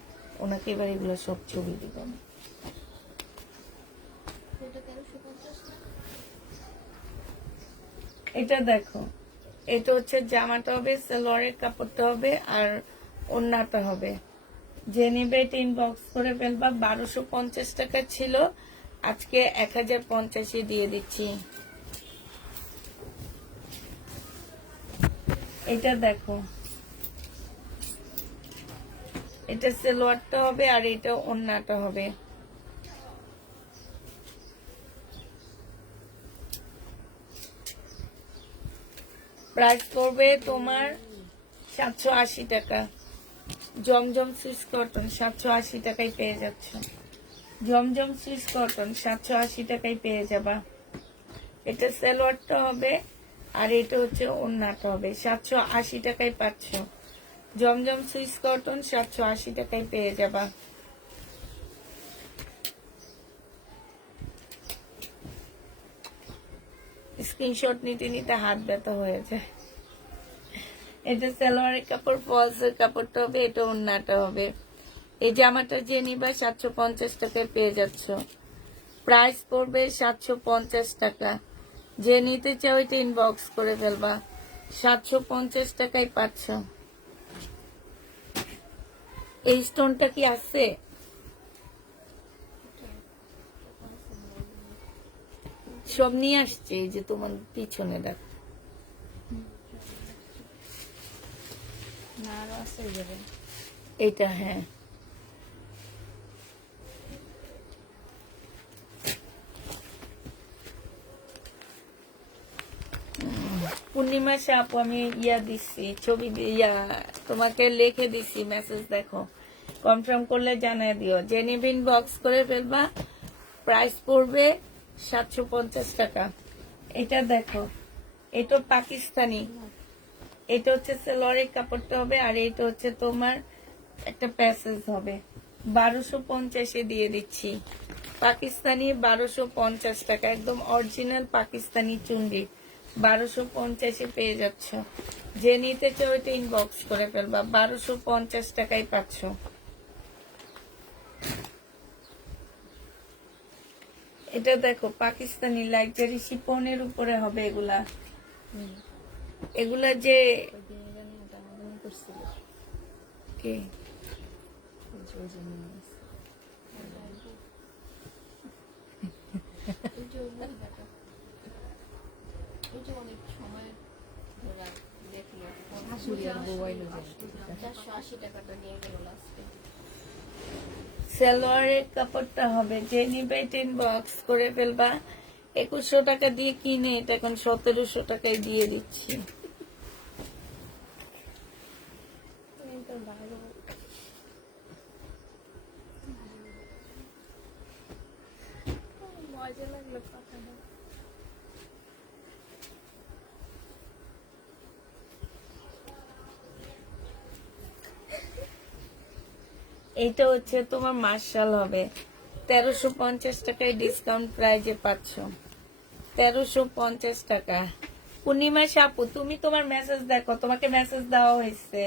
ওনাকে এবার এগুলো সব ছবি দিব। এটা দেখো, এটা হচ্ছে জামাটা হবে, সালোয়ারের কাপড়টা হবে, আর ওড়নাটা হবে। যে নিবে ইনবক্স করে ফেলবা। 1250 টাকা ছিল, আজকে 1050 দিয়ে দিচ্ছি। এটা দেখো, এটা সালোয়ারটা হবে আর এটা ওড়নাটা হবে। প্রাইস পড়বে তোমার 780 টাকা। জমজম সুইস কটন 780 টাকায় পেয়ে যাচ্ছ। জমজম সুইস কটন 780 টাকায় পেয়ে যাবা। এটা সালোয়ারটা হবে আর এটা হচ্ছে ওড়নাটা হবে। 780 টাকায় পাচ্ছ। জমজম সুইস কটন 780 টাকায় পেয়ে যাবা। স্ক্রিনশট নিতে নিতে হাত ব্যথা হয়ে যায়। এটা সালোয়ারের কাপড়, ফলসের কাপড়টা হবে, এটা ওড়নাটা হবে। এই জামাটা যে নিবা 750 টাকায় পেয়ে যাচ্ছ। প্রাইস পড়বে 750 টাকা। যে নিতে চাও এটা ইনবক্স করে ফেলবা। 750 টাকায় পাচ্ছ। এই স্টোনটা কি আছে? সব নিয়ে আসছে, এই যে তোমার পিছনে দেখ। এটা হ্যাঁ, পূর্ণিমা সাপ আমি দিচ্ছি ছবি, তোমাকে লিখে দিচ্ছি, মেসেজ দেখো, কনফার্ম করলে জানাই দিও। জেনিবিন বক্স করে ফেলবা। প্রাইস পড়বে 750 টাকা। এটা দেখো, এটা পাকিস্তানি, এটা হচ্ছে সালোয়ারের কাপড়টা হবে আর এটা হচ্ছে তোমার একটা প্যাসেজ হবে। 1250 দিয়ে দিচ্ছি। পাকিস্তানি 1250 টাকা, একদম অরিজিনাল পাকিস্তানি চুন্ডি 1250 পেয়ে যাচ্ছ। যে নিতে চাও এটা ইনবক্স করে ফেলবা। 1250 টাকায় পাচ্ছ। এটা দেখো, পাকিস্তানি লাক্সারি শিপনের উপরে হবে এগুলা। এগুলা যে কে সালোয়ারের কাপড়টা হবে। যে নিবে বক্স করে ফেলবা। 2100 টাকা দিয়ে কিনে এটা এখন 1700 টাকায় দিয়ে দিচ্ছি। মজা লাগলো কথাটা। এইটা হচ্ছে তোমার মার্শাল হবে। 1350 টাকায় ডিসকাউন্ট প্রাইজে পাচ্ছ। 1350 টাকা। পূর্ণিমা সাপু, তুমি তোমার মেসেজ দেখো, তোমাকে মেসেজ দেওয়া হয়েছে।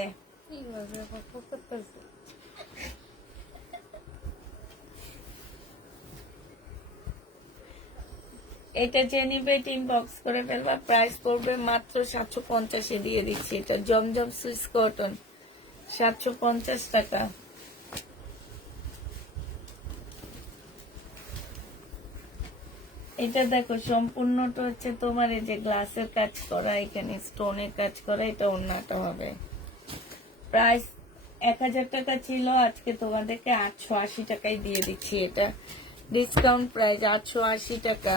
এটা যে নিবে ইনবক্স করে ফেলবা। প্রাইস পড়বে মাত্র 750 দিয়ে দিচ্ছি। এটা জমজম সুইস কটন 750 টাকা। এটা দেখো সম্পূর্ণটা হচ্ছে তোমার এই যে গ্লাসের কাজ করা, এখানে স্টোনের কাজ করা, এটা ওড়নাটা হবে। প্রাইস 1000 টাকা ছিল, আজকে তোমাদেরকে 880 টাকায় দিয়ে দিচ্ছি। এটা ডিসকাউন্ট প্রাইস 880 টাকা।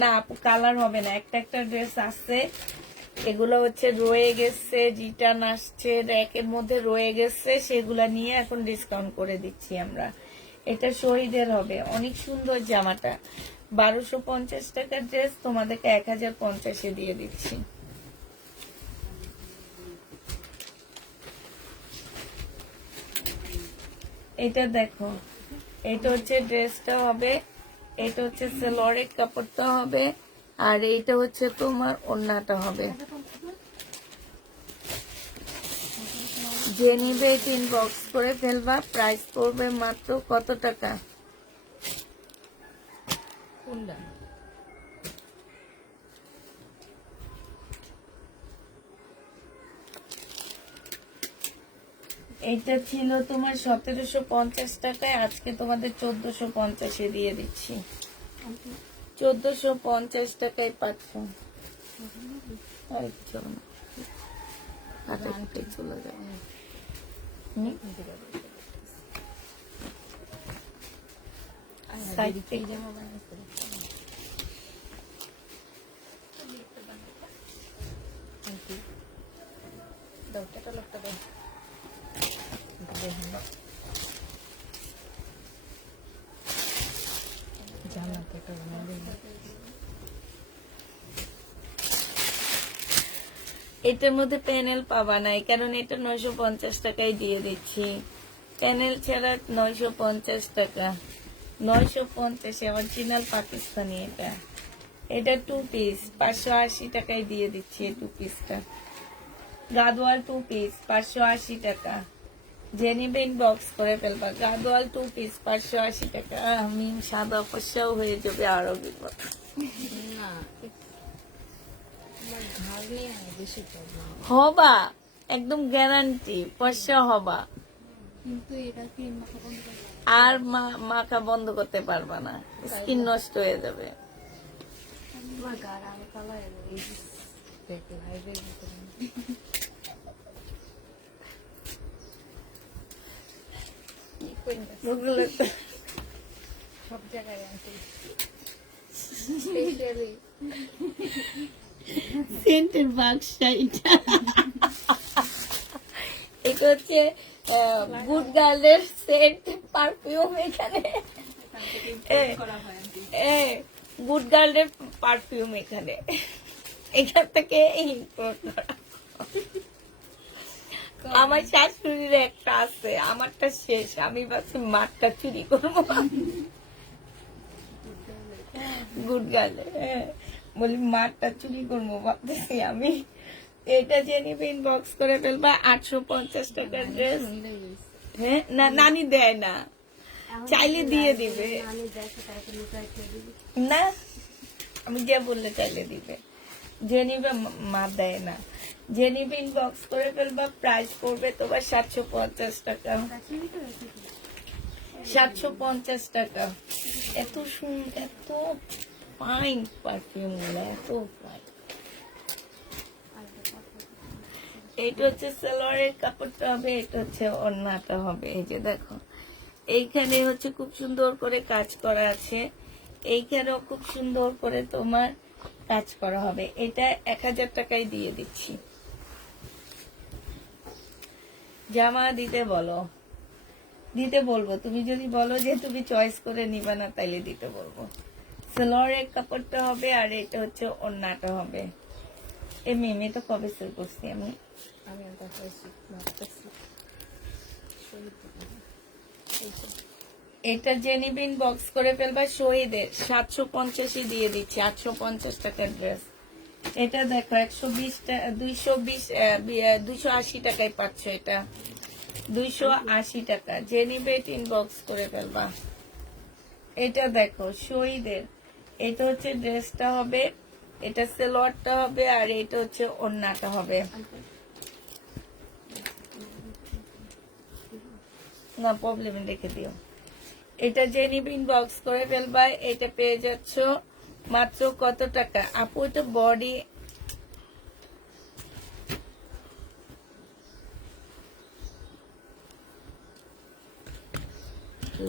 না আপু কালার হবে না, একটা একটা ড্রেস আছে, এগুলো হচ্ছে রয়ে গেছে, রিটার্ন আসছে, র্যাকের মধ্যে রয়ে গেছে, সেগুলা নিয়ে এখন ডিসকাউন্ট করে দিচ্ছি আমরা। এটা শহীদের হবে, অনেক সুন্দর জামাটা। 1250 টাকার ড্রেস তোমাদেরকে 1050-এ দিয়ে দিচ্ছি। এটা দেখো, এটা হচ্ছে ড্রেসটা হবে, এটা হচ্ছে সেলোয়ারের কাপড়টা হবে, আর এইটা হচ্ছে তোমার ওড়নাটা হবে। যে নিবে ইনবক্স করে ফেলবা। প্রাইস পড়বে মাত্র কত টাকা? এইটা ছিল তোমার 1750 টাকায়, আজকে তোমাদের 1450-এ দিয়ে দিচ্ছি। 1450 টাকায় পাচ্ছ। আর চলো না, হাতে চলে যাবে। সাইড থেকে এটার মধ্যে প্যানেল পাবা না, কারণ এটা 950 টাকায় দিয়ে দিচ্ছি। প্যানেল ছাড়া 950 টাকা, 950 অরিজিনাল পাকিস্তানি। এটা এটা 2 পিস 580 টাকায় দিয়ে দিচ্ছি। এই 2 পিসটা গাদওয়াল 2 পিস 580 টাকা। জেনিবেন বক্স করে ফেলবা। গাদওয়াল 2 পিস 580 টাকা। আমি সাদা ফসাও হয়ে যাবে আরো বিপদ। হবা একদম গ্যারান্টি, ফসা হবা। আর মাখা বন্ধ করতে পারবা না, স্কিন নষ্ট হয়ে যাবে। সব জায়গায় আনতে সেন্টের বাক্সটা এটা হচ্ছে গুড গার্লের সেন্ট পারফিউম। এখানে গুড গার্লের পারফিউম এখানে, এখান থেকে ইম্পোর্ট করা। আমার শাশুড়ির একটা আছে, আমারটা শেষ, আমি ভাবছি মারটা চুরি করবো। গুড গার্লের বলি মারটা চুরি করবো ভাবতেছি আমি। এটা জেনে ইনবক্স করে ফেলবা। 850 টাকার ড্রেস। হ্যাঁ না, নানি দেয় না, চাইলে দিয়ে দিবে না, আমি যা বললে চাইলে দিবে। জেনিবে মা দেয় না। জেনিবে ইনবক্স করে ফেলবা। প্রাইস পড়বে তোমার 750 টাকা। 750 টাকা। এত সুন্দর, এত ফাইন পারফিউম গুলো, এত ফাইন। এইটা হচ্ছে সালোয়ারের কাপড়টা হবে, এটা হচ্ছে ওড়নাটা হবে। এই যে দেখো, এইখানে হচ্ছে খুব সুন্দর করে কাজ করা আছে, এইখানেও খুব সুন্দর করে তোমার কাজ করা হবে। এটা 1000 টাকায় দিয়ে দিচ্ছি। জামা দিতে বলো, দিতে বলবো। তুমি যদি বলো যে তুমি চয়েস করে নিবা না, তাইলে দিতে বলবো। সালোয়ারের কাপড়টা হবে, আর এটা হচ্ছে ওড়নাটা হবে। এই মেমে তো কবে সেল করছি আমি। এটা জেনিবিন বক্স করে ফেলবা। শহীদের 750 দিয়ে দিচ্ছি। 850 টাকার ড্রেস। এটা দেখো 280 টাকায় পাচ্ছ। এটা 280 টাকা। জেনিবেট ইনবক্স করে ফেলবা। এটা দেখো শহীদের, এটা হচ্ছে ড্রেসটা হবে, এটা সালোয়ারটা হবে, আর এটা হচ্ছে ওড়নাটা হবে। না প্রবলেম, রেখে দিও। এটা জেনিবিন বক্স করে ফেলবা। এটা পেয়ে যাচ্ছ মাত্র কত টাকা আপু? এটা বডি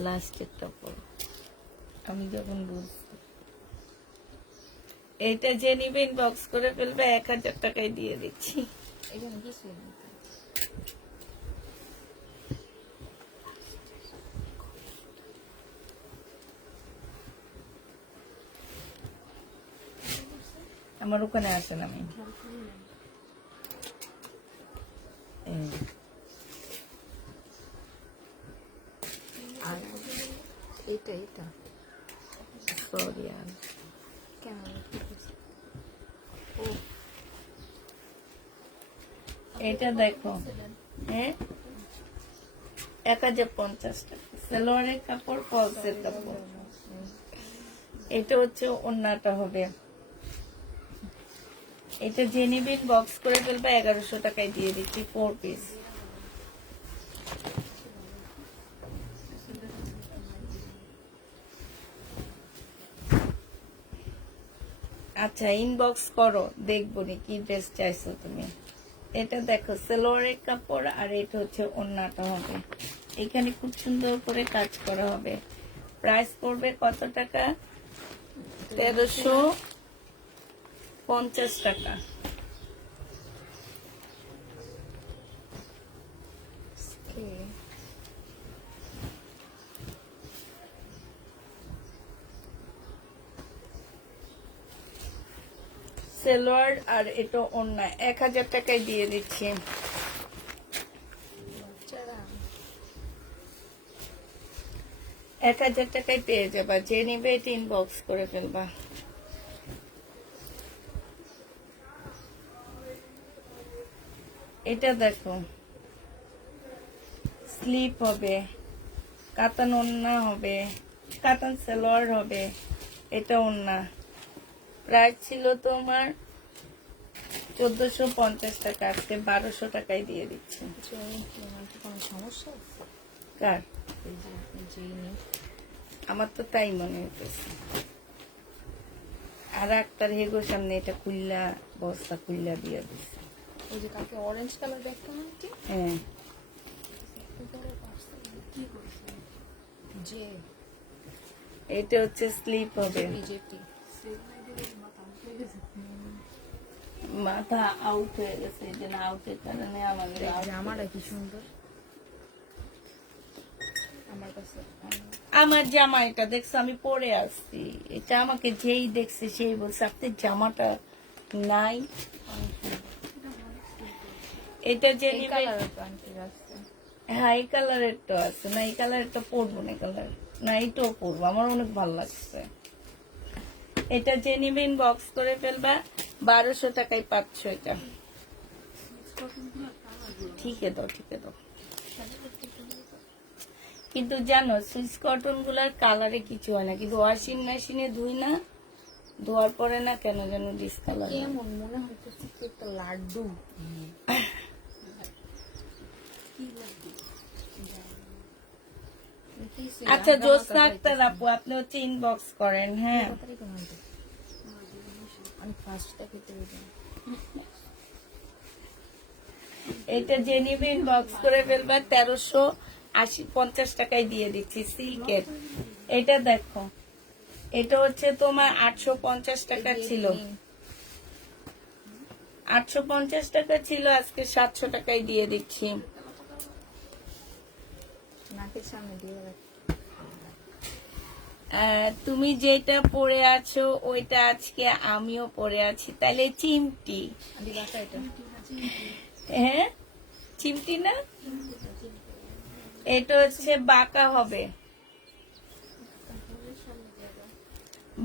লাস্টেরটা পড়ো, আমি যখন বুঝছি। এটা যে নিবে ইনবক্স করে ফেলবে, 1000 টাকায় দিয়ে দিচ্ছি। এখানে কিছু নেই। আমার ওখানে আসেন আমি। আর এটা সরি আর কেমন ও এটা দেখো, হ্যাঁ 1050 টাকা সালোয়ারের কাপড়, ফলসের কাপড়। এটা হচ্ছে ওন্নাটা হবে। এটা যে নিবেন বক্স করে ফেলবে, 1100 টাকায় দিয়ে দিচ্ছি 4 পিস। আচ্ছা ইনবক্স করো, দেখবো নি কি ড্রেস চাইছো তুমি। এটা দেখো সালোয়ারের কাপড়, আর এটা হচ্ছে ওন্নাটা হবে। এখানে খুব সুন্দর করে কাজ করা হবে। প্রাইস পড়বে কত টাকা? 1350 টাকা। কে সালোয়ার আর এটা ওন্না 1000 টাকায় দিয়ে দিচ্ছি। বাচ্চারা 1000 টাকায় পেয়ে যাবা, যে নিবে এটা ইনবক্স করে ফেলবা। এটা দেখো স্লিপ হবে, কাতান ওন্না হবে, কাতান সালোয়ার হবে, এটা ওন্না। প্রাইস ছিল তোমার 1450 টাকা, আজকে 1200 টাকায় দিয়ে দিচ্ছি। আমার কি কোনো সমস্যা আছে? কার? এই যে আপনি যেই নিন আমার তো তাই মনে হইতেছে। আর একটার হেগোর সামনে এটা খুললা, বস্তা খুললা দিয়ে দিচ্ছে। ওই যে কালকে অরেঞ্জ কালার ব্যাগটা নাকি হ্যাঁ কি করছে যে এটা হচ্ছে স্লিপ হবে, বিজেপি মাথা আউট হয়ে গেছে, এই জন্য আউটের কারণে আমাদের জামাটা কি সুন্দর আমার কাছে। আমার জামা এটা দেখছো আমি পরে আসছি, এটা আমাকে যেই দেখছে সেই বলছে আপনার জামাটা নাই। এটা যে এই নিবে, কালারের প্যান্টি আছে হ্যাঁ এই কালারের তো আছে না, এই কালারটা পরবো না, কালার না এইটাও পরবো, আমার অনেক ভালো লাগছে। এটা যে নিবেন বক্স করে ফেলবা, 1200 টাকায় পাচ্ছ এটা। ঠিক দাও, ঠিক দাও। কিন্তু জানো সুইস কটন গুলার কালারে কিছু হয় না, কিন্তু ওয়াশিং মেশিনে ধুই না, ধোয়ার পরে না কেন যেন ডিসকালার। কেমন মনে হইতেছে কি একটা লাড্ডু। আচ্ছা জোসনা আক্তার আপু, আপনি হচ্ছে ইনবক্স করেন। হ্যাঁ আমি ফার্স্টটা খেতে দিই এটা যে নিবে ইনবক্স করে ফেলবা, 1350 টাকায় দিয়ে দিচ্ছি সিল্কের। এটা দেখো, এটা হচ্ছে তোমার 850 টাকা ছিল, 850 টাকা ছিল, আজকে 700 টাকায় দিয়ে দিচ্ছি। নাকের সামনে দিয়ে রাখি। তুমি যেটা পরে আছো ওইটা আজকে আমিও পরে আছি, তাহলে চিমটি। আদি বাসা এটা হ্যাঁ চিমটি না, এটা হচ্ছে বাঁকা হবে,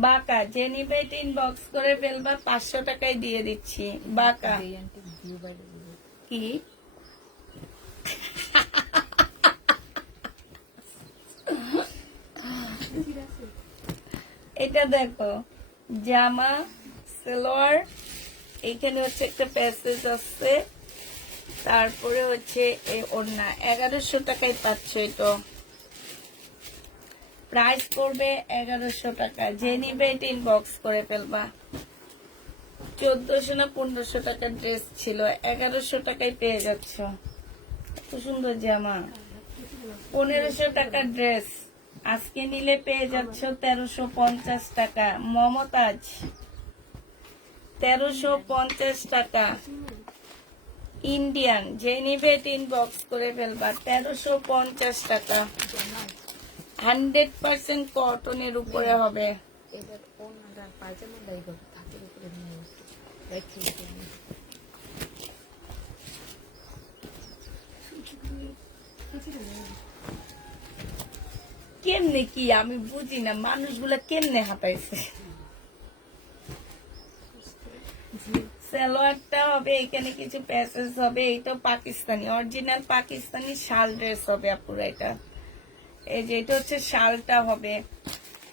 বাঁকা। যে নিবে এটা ইনবক্স করে ফেলবা, 500 টাকায় দিয়ে দিচ্ছি বাঁকা। এই আন্টি ভিউ বাইরে দিবে কি এটা দেখো, জামা সালোয়ার, এখানে হচ্ছে একটা প্যাসেজ আছে, তারপরে হচ্ছে এই ওড়না, 1100 টাকায় পাচ্ছ। এটা প্রাইস পড়বে 1100 টাকা। যে নিবে এটা ইনবক্স করে ফেলবা। 1400 না 1500 টাকার ড্রেস ছিল, 1100 টাকায় পেয়ে যাচ্ছ। এত সুন্দর জামা। 1500 টাকার ড্রেস আজকে নিলে পেয়ে যাচ্ছ 1350 টাকা। মমতাজ 1350 টাকা। ইন্ডিয়ান যে নিবে ইনবক্স করে ফেলবা। 1350 টাকা। 100% কটনের উপরে হবে। এবার ওনাটা পায়জামাটা এইভাবে থাকের উপরে নিয়ে রেখে দিতে হবে। কেমনে কি আমি বুঝি না, মানুষগুলা কেমনে হাঁটাইছে। সালোয়ারটা হবে, এখানে কিছু প্যাসেজ হবে। এটা পাকিস্তানি, অরিজিনাল পাকিস্তানি শাল ড্রেস হবে আপুরা। এটা এই যে এটা হচ্ছে শালটা হবে।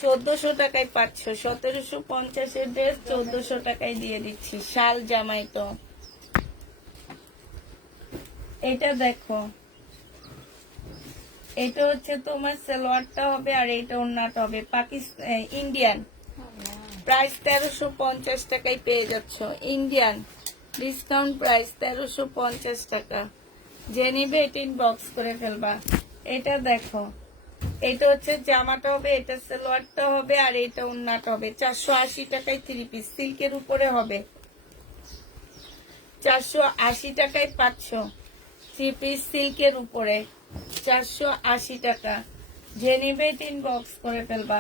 1400 টাকায় পাচ্ছ। 1750 ড্রেস 1400 টাকায় দিয়ে দিচ্ছি। শাল জামাই তো। এটা দেখো, এটা হচ্ছে তোমার সালোয়ারটা হবে আর এটা ওড়নাটা হবে পাকিস্তান ইন্ডিয়ান। প্রাইস 1350 টাকায় পেয়ে যাচ্ছ। ইন্ডিয়ান ডিসকাউন্ট প্রাইস 1350 টাকা। যে নিবে এটা ইনবক্স করে ফেলবা। এটা দেখো, এটা হচ্ছে জামাটা হবে, এটা সালোয়ারটা হবে আর এটা ওড়নাটা হবে। 480 টাকায় 3 পিস সিল্কের উপরে হবে। 480 টাকায় পাচ্ছ 3 পিস সিল্কের উপরে। 480 টাকা। যে নিবে এটা ইনবক্স করে ফেলবা।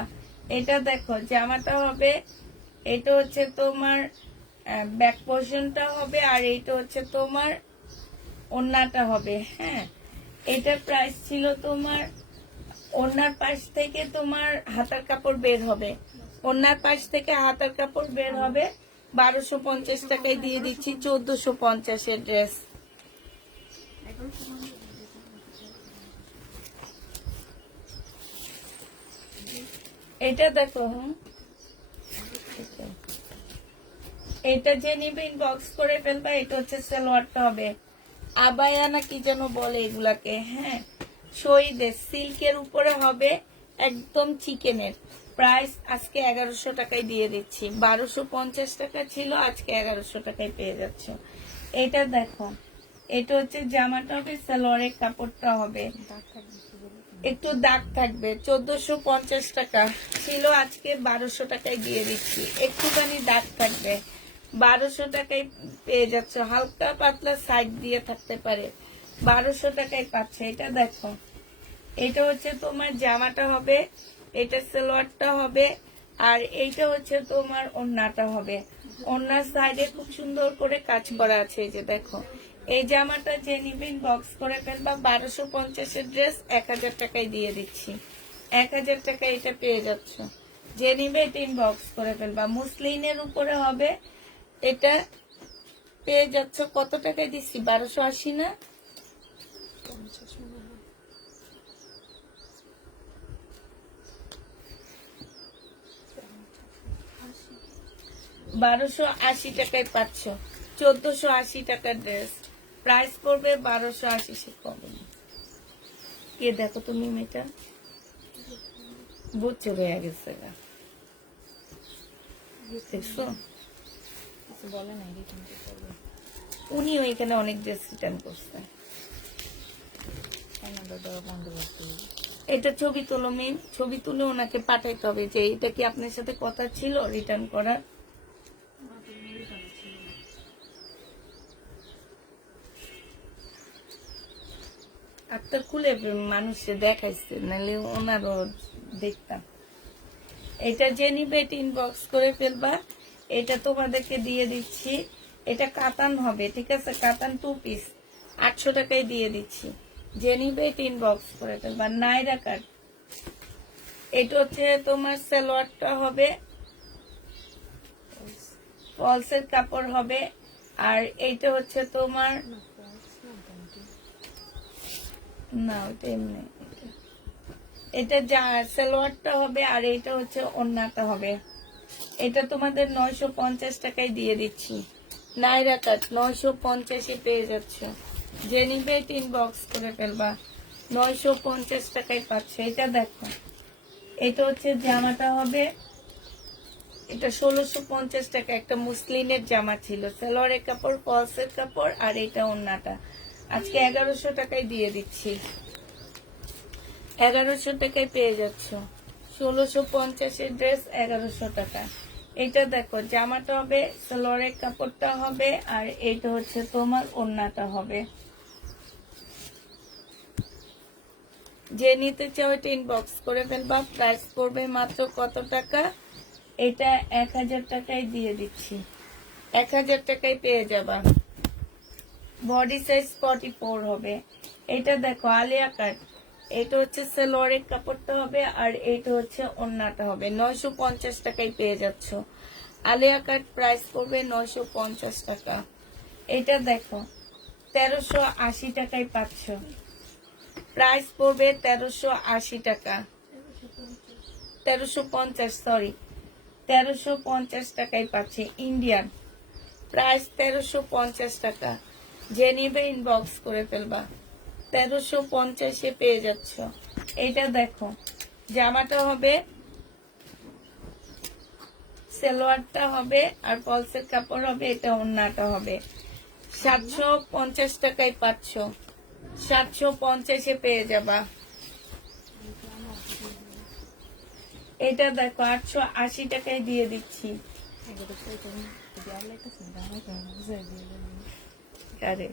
এটা দেখো, জামাটা হবে, এটা হচ্ছে তোমার ব্যাক পোর্শনটা হবে আর এটা হচ্ছে তোমার ওড়নাটা হবে। হ্যাঁ, এটার প্রাইস ছিল তোমার, ওড়নার পাশ থেকে তোমার হাতার কাপড় বের হবে, ওড়নার পাশ থেকে হাতার কাপড় বের হবে। 1250 টাকায় দিয়ে দিচ্ছি 1450 ড্রেস। এটা দেখো, এটা যে নিবে ইনবক্স করে ফেলবা। এটা হচ্ছে সালোয়ারটা হবে, আবায়া না কি যেন বলে এগুলাকে। হ্যাঁ, শহীদের সিল্কের উপরে হবে, একদম চিকেনের। প্রাইস আজকে 1100 টাকায় দিয়ে দিচ্ছি। 1250 টাকা ছিল, আজকে 1100 টাকায় পেয়ে যাচ্ছ। এটা দেখো, এটা হচ্ছে জামাটা হবে, সালোয়ারের কাপড়টা হবে, একটু দাগ থাকবে। 1450 টাকা ছিল, আজকে 1200 টাকায় দিয়ে দিচ্ছি। একটুখানি দাগ থাকবে, 1200 টাকায় পেয়ে যাচ্ছ। হালকা পাতলা সাইড দিয়ে থাকতে পারে, 1200 টাকায় পাচ্ছে। এটা দেখো, এটা হচ্ছে তোমার জামাটা হবে, এটা সালোয়ারটা হবে আর এইটা হচ্ছে তোমার ওড়নাটা হবে। ওড়নার সাইডে খুব সুন্দর করে কাজ করা আছে। এই যে দেখো, এই জামাটা যে নিবেন বক্স করে ফেলবা। 1250 ড্রেস 1000 টাকায় দিয়ে দিচ্ছি। 1000 টাকায় এটা পেয়ে যাচ্ছ। যে নিবে তিন বক্স করে ফেলবা। মুসলিনের উপরে হবে, এটা পেয়ে যাচ্ছ কত টাকায় দিচ্ছি? 1280 না? 1280 টাকায় পাচ্ছ। 1480 টাকার ড্রেস প্রাইস পড়বে 1280। সে কবে কে দেখো তুমি মেয়েটা বুঝছো হয়ে গেছে গা। দেখছো, বলে নাই রিটার্ন করবে। উনি ওইখানে অনেক ড্রেস রিটার্ন করছে। কানাডা বন্ধ করতে হবে। এটা ছবি তুলো, মেন ছবি তুলে ওনাকে পাঠাইতে হবে যে এটা কি আপনার সাথে কথা ছিল রিটার্ন করার। আত্মা খুলে মানুষে দেখাইছে, নাহলে ওনারও দেখতাম। এটা যে নিবে এটা ইনবক্স করে ফেলবা। এটা তোমাদেরকে দিয়ে দিচ্ছি। এটা কাতান হবে, ঠিক আছে, কাতান 2 পিস 800 টাকায় দিয়ে দিচ্ছি। যে নিবে এটা ইনবক্স করে ফেলবা। নাইরা কাট, এটা হচ্ছে তোমার সালোয়ারটা হবে, ফলসের কাপড় হবে আর এইটা হচ্ছে তোমার না, ওটা এমনি। এটা যা সালোয়ারটা হবে আর এটা হচ্ছে ওড়নাটা হবে। এটা তোমাদের 950 টাকায় দিয়ে দিচ্ছি। নাইরা কাট 950-এ পেয়ে যাচ্ছ। যে নিবে ইনবক্স করে ফেলবা। 950 টাকায় পাচ্ছে। এটা দেখো, এটা হচ্ছে জামাটা হবে, এটা 1650 টাকা। একটা মুসলিনের জামা ছিল, সালোয়ারের কাপড়, ফলসের কাপড়, আর এটা ওন্নাটা। আজকে 1100 টাকায় দিয়ে দিচ্ছি, 1100 টাকায় পেয়ে যাচ্ছ। 1650-এর ড্রেস 1100 টাকা। এটা দেখো, জামাটা হবে, সালোয়ারের কাপড়টা হবে, আর এটা হচ্ছে তোমার ওন্নাটা হবে। যে নিতে চাও এটা ইনবক্স করে ফেলবা। প্রাইস পড়বে মাত্র কত টাকা? এটা 1000 টাকায় দিয়ে দিচ্ছি, 1000 টাকায় পেয়ে যাবা। বডি সাইজ 44 হবে। এটা দেখো আলিয়া কাট, এটা হচ্ছে সালোয়ারের কাপড়টা হবে, আর এটা হচ্ছে ওন্নাটা হবে। 950 টাকায় পেয়ে যাচ্ছ। আলিয়া কাট প্রাইস পড়বে 950 টাকা। এটা দেখো 1380 টাকায় পাচ্ছ, প্রাইস পড়বে 1380 টাকা, 1350, সরি 1350 টাকায় পাচ্ছে। ইন্ডিয়ান, প্রাইস 1350 টাকা। যে নিবে ইনবক্স করে ফেলবা। 1350-এ পেয়ে যাচ্ছ। এটা দেখো, জামাটা হবে, সালোয়ারটা হবে, আর ফলসের কাপড় হবে, এটা ওন্নাটা হবে। 750 টাকায় পাচ্ছ, 750-এ পেয়ে যাবা। এটা দেখো 880 টাকায় দিয়ে দিচ্ছি। আরে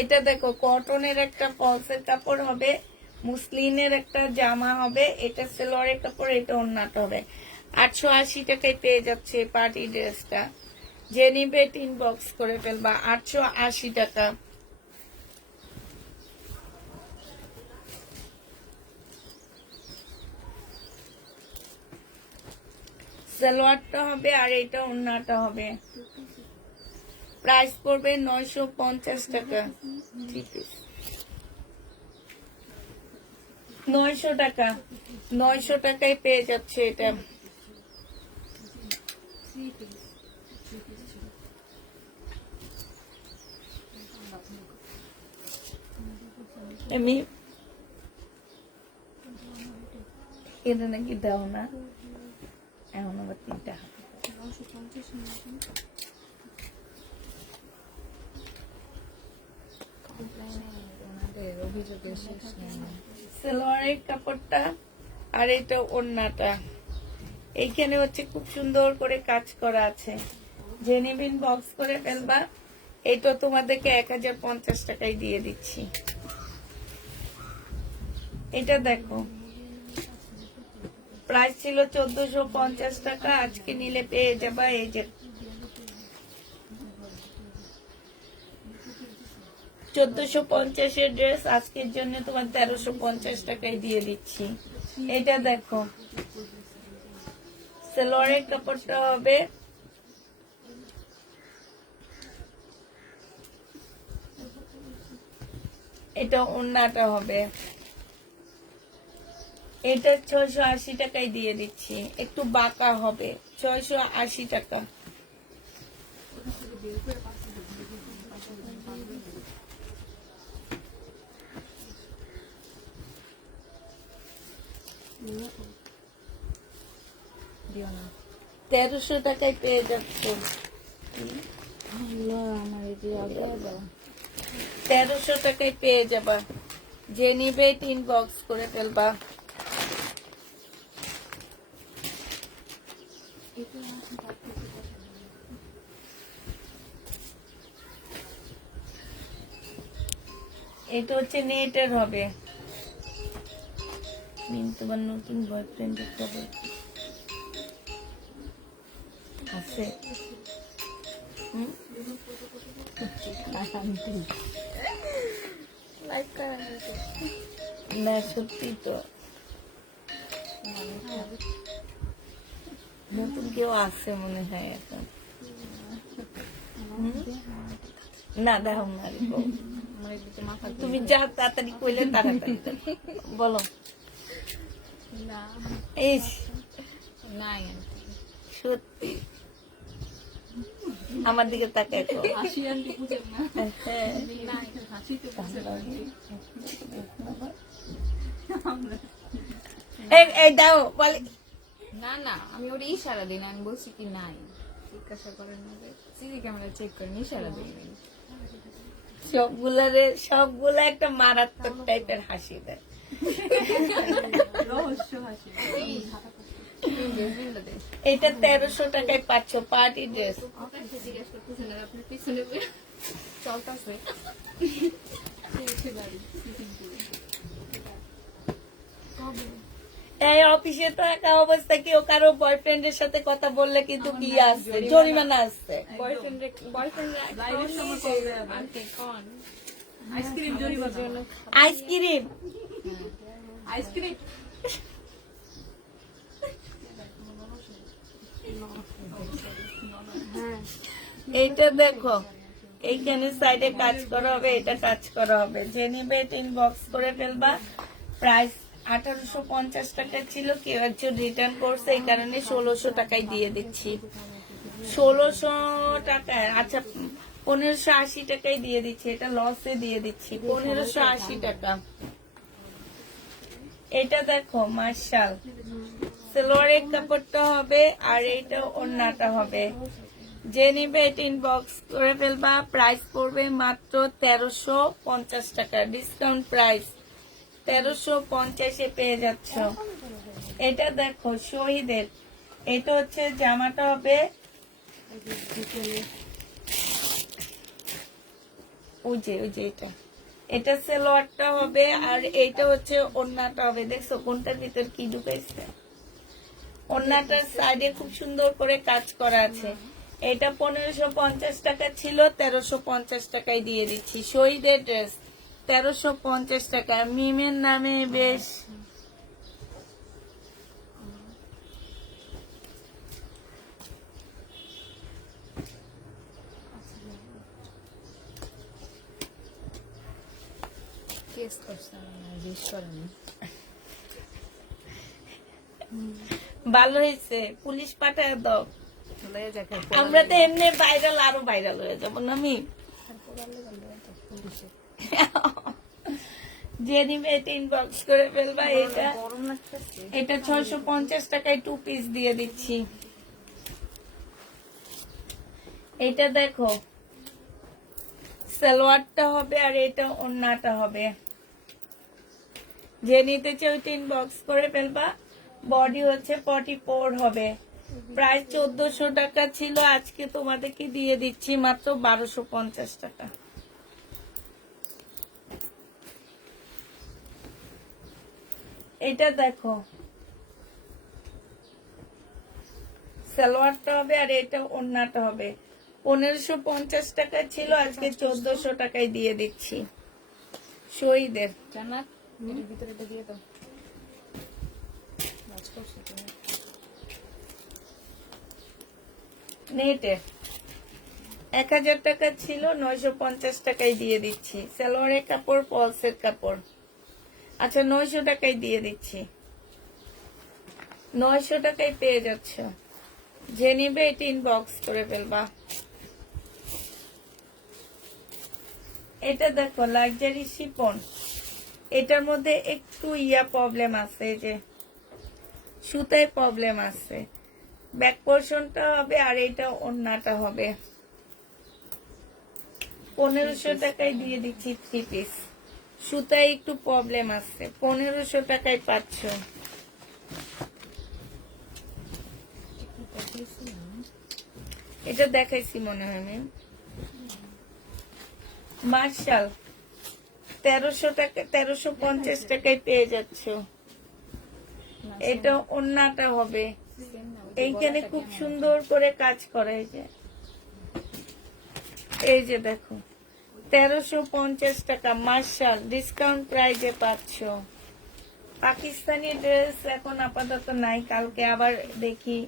এটা দেখো কটনের একটা ফলসের কাপড় হবে, মুসলিনের একটা জামা হবে, এটা সালোয়ারের কাপড়, এটা ওন্নাটা হবে। 880 টাকায় পেয়ে যাচ্ছে পার্টি ড্রেসটা। যে নিবে ইনবক্স করে ফেলবা। 880 টাকা। সালোয়ারটা হবে, আর এটা ওন্নাটা হবে। প্রাইস পড়বে 950 টাকা। ঠিক আছে, 900 টাকা, 900 টাকায় পেয়ে যাচ্ছে এটা। আমি এটা নাকি দাও না, এখন আবার 3টা হাতে। ওনাদের অভিযোগের শেষ নেই। সালোয়ারের কাপড়টা, আর এটা ওন্নাটা। এইখানে হচ্ছে খুব সুন্দর করে কাজ করা আছে। যে নিবেন বক্স করে ফেলবা। এটা তোমাদেরকে 1050 টাকায় দিয়ে দিচ্ছি। এটা দেখো, প্রাইস ছিল 1450 টাকা, আজকে নিলে পেয়ে যাবা। এই যে 1450-এর ড্রেস আজকের জন্য তোমার 1350 টাকায় দিয়ে দিচ্ছি। এটা দেখো, সালোয়ারের কাপড়টা হবে, এটা ওন্নাটা হবে। এটা 680 টাকায় দিয়ে দিচ্ছি, একটু বাঁকা হবে। 680 টাকা। দিও না। 1300 টাকায় পেয়ে যাচ্ছ। আমার এই যে আগে দাও। 1300 টাকায় পেয়ে যাবা। যে নিবে ইনবক্স করে ফেলবা। এটা হচ্ছে নেটের হবে। তোমার নতুন বয়ফ্রেন্ড আছে? না সত্যি তো, নতুন কেউ আছে মনে হয় এখন। না দেখো না রে বউ। তুমি যা তাড়াতাড়ি কইলে তাড়াতাড়ি বলো। না ইস নাই সত্যি আমার দিকে তাকায় তো। হাসি আনতে বুঝেন না হ্যাঁ। না এটা হাসিতে বুঝেন না আমরা এই দাও বলে না না আমি ওর ইশারা দিন, আমি বলছি কি নাই, জিজ্ঞাসা করেন না, সিসি ক্যামেরা চেক করেন, ইশারা দিন। সবগুলা একটা মারাত্মক টাইপের হাসি দেয়। রহস্য হাসি এটা 1300 টাকায় পাচ্ছ, পার্টি ড্রেস। জিজ্ঞেস করতেছেন আর আপনার পিছনে চলতেছে এসে বাড়ি টিফিন করে এই অফিসে তো একা অবস্থা, কেউ কারো বয়ফ্রেন্ডের সাথে কথা বললে কিন্তু কি আসছে, জরিমানা আসছে। বয়ফ্রেন্ড লাইভের সময় করবে আবার আন্টি কোন আইসক্রিম জরিমানা আইসক্রিম আইসক্রিম এইটা দেখো, এইখানে সাইডে কাজ করা হবে, এটা কাজ করা হবে। যে নিবে ইনবক্স করে ফেলবা। প্রাইস 1850 টাকা ছিল, কেউ একজন রিটার্ন করছে, এই কারণে 1600 টাকায় দিয়ে দিচ্ছি। 1600 টাকায়, আচ্ছা 1580 টাকায় দিয়ে দিচ্ছি, এটা লসে দিয়ে দিচ্ছি। 1580 টাকা। এটা দেখো মার্শাল, সালোয়ারের কাপড়টা হবে আর এইটা ওড়নাটা হবে। যে নিবে এটা ইনবক্স করে ফেলবা। প্রাইস পড়বে মাত্র 1350 টাকা, ডিসকাউন্ট প্রাইস 1350-এ পেয়ে যাচ্ছ। এটা দেখো শহীদের, এটা হচ্ছে জামাটা হবে ওই যে এটা, এটা সালোয়ারটা হবে আর এইটা হচ্ছে ওড়নাটা হবে। দেখছো কোনটার ভিতর কি ঢুকাইছে? ওড়নাটার সাইডে খুব সুন্দর করে কাজ করা আছে। এটা 1550 টাকা ছিল, 1350 টাকায় দিয়ে দিচ্ছি। শহীদের ড্রেস 1350 টাকা, মিমের নামে বেশ কেস করছে, জিজ্ঞেস করেন। ভালো হয়েছে, পুলিশ পাঠায় দাও। লয়ে যাকে আমরা তো এমনি ভাইরাল, আরো ভাইরাল হয়ে যাবো না আমি। যে নিবে এটা ইনবক্স করে ফেলবা। এটা গরম লাগতেছে। এটা 650 টাকায় 2 পিস দিয়ে দিচ্ছি। এটা দেখো সালোয়ারটা হবে আর এটা ওড়নাটা হবে। যে নিতে চাও ওইটা ইনবক্স করে ফেলবা। বডি হচ্ছে 44 হবে। প্রায় 1400 টাকা ছিল, আজকে তোমাদেরকে দিয়ে দিচ্ছি মাত্র 1250 টাকা। এটা দেখো সালোয়ারটা হবে আর এটা ওড়নাটা হবে। 1550 টাকা ছিল, আজকে 1400 টাকায় দিয়ে দিচ্ছি। শহীদের জান্নাত এর ভিতরে এটা দিয়ে দাও। কাজ করছে তুমি। নেটে 1000 টাকা ছিল, 950 টাকায় দিয়ে দিচ্ছি। সালোয়ারের কাপড়, পলসের কাপড়। আচ্ছা 900 টাকায় দিয়ে দিচ্ছি। 900 টাকায় পেয়ে যাচ্ছ। যে নিবে এটা ইনবক্স করে ফেলবা। এটা দেখো লাক্সারি শিপন, এটার মধ্যে একটু প্রবলেম আছে, এই যে সুতায় প্রবলেম আছে। ব্যাক পোর্শনটা হবে আর এটা ওড়নাটা হবে। 1500 টাকায় দিয়ে দিচ্ছি 3 পিস। সুতায় একটু প্রবলেম আছে, 1500 টাকায় পাচ্ছ। এটা দেখাইছি মনে হয় আমি। মার্শাল 1300 টাকা, 1350 টাকায় পেয়ে যাচ্ছ। এটা ওড়নাটা হবে। এইখানে খুব সুন্দর করে কাজ করা হয়েছে। এই যে দেখো 1350 টাকা, মার্শাল ডিসকাউন্ট প্রাইজে পাচ্ছ। পাকিস্তানি ড্রেস এখন আপাতত নাই, কালকে আবার দেখি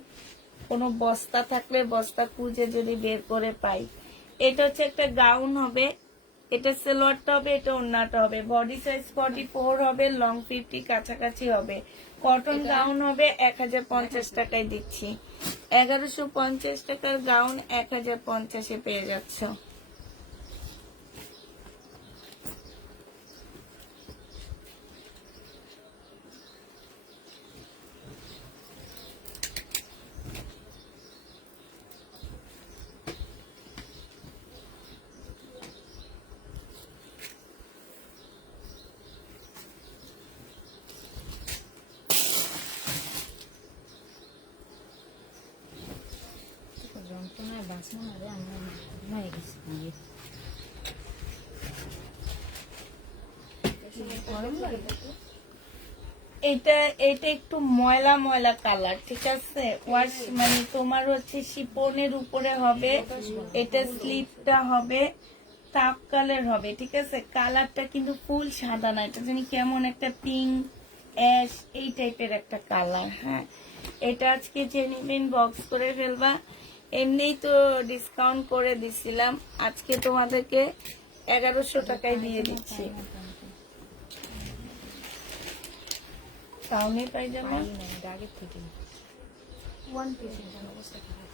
কোনো বস্তা থাকলে বস্তা খুঁজে যদি বের করে পাই। এটা হচ্ছে একটা গাউন হবে, এটা সালোয়ারটা হবে, এটা ওড়নাটা হবে। বডি সাইজ 44 হবে, লং 50 কাছাকাছি হবে। কটন গাউন হবে 1050 টাকায় দিচ্ছি। 1150 টাকার গাউন 1050-এ পেয়ে যাচ্ছ। যন্ত্রণায় বাঁচনা মারে আমি ঘুমাই গেছি গিয়ে। গরম লাগে তো? এটা এটা একটু ময়লা ময়লা কালার, ঠিক আছে। ওয়াশ মানে তোমার হচ্ছে শিপনের উপরে হবে, এটা স্লিপটা হবে তাপ কালার হবে, ঠিক আছে। কালারটা কিন্তু ফুল সাদা না, এটা জানি কেমন একটা পিঙ্ক অ্যাশ এই টাইপের একটা কালার। হ্যাঁ, এটা আজকে যে নিবেন বক্স করে ফেলবা। এমনিই তো ডিসকাউন্ট করে দিছিলাম, আজকে তোমাদেরকে 1100 টাকায় দিয়ে দিচ্ছি। টাউনে পায়জামা পারি না, এটা আগের থেকে ওয়ান পিস অবস্থা খারাপ।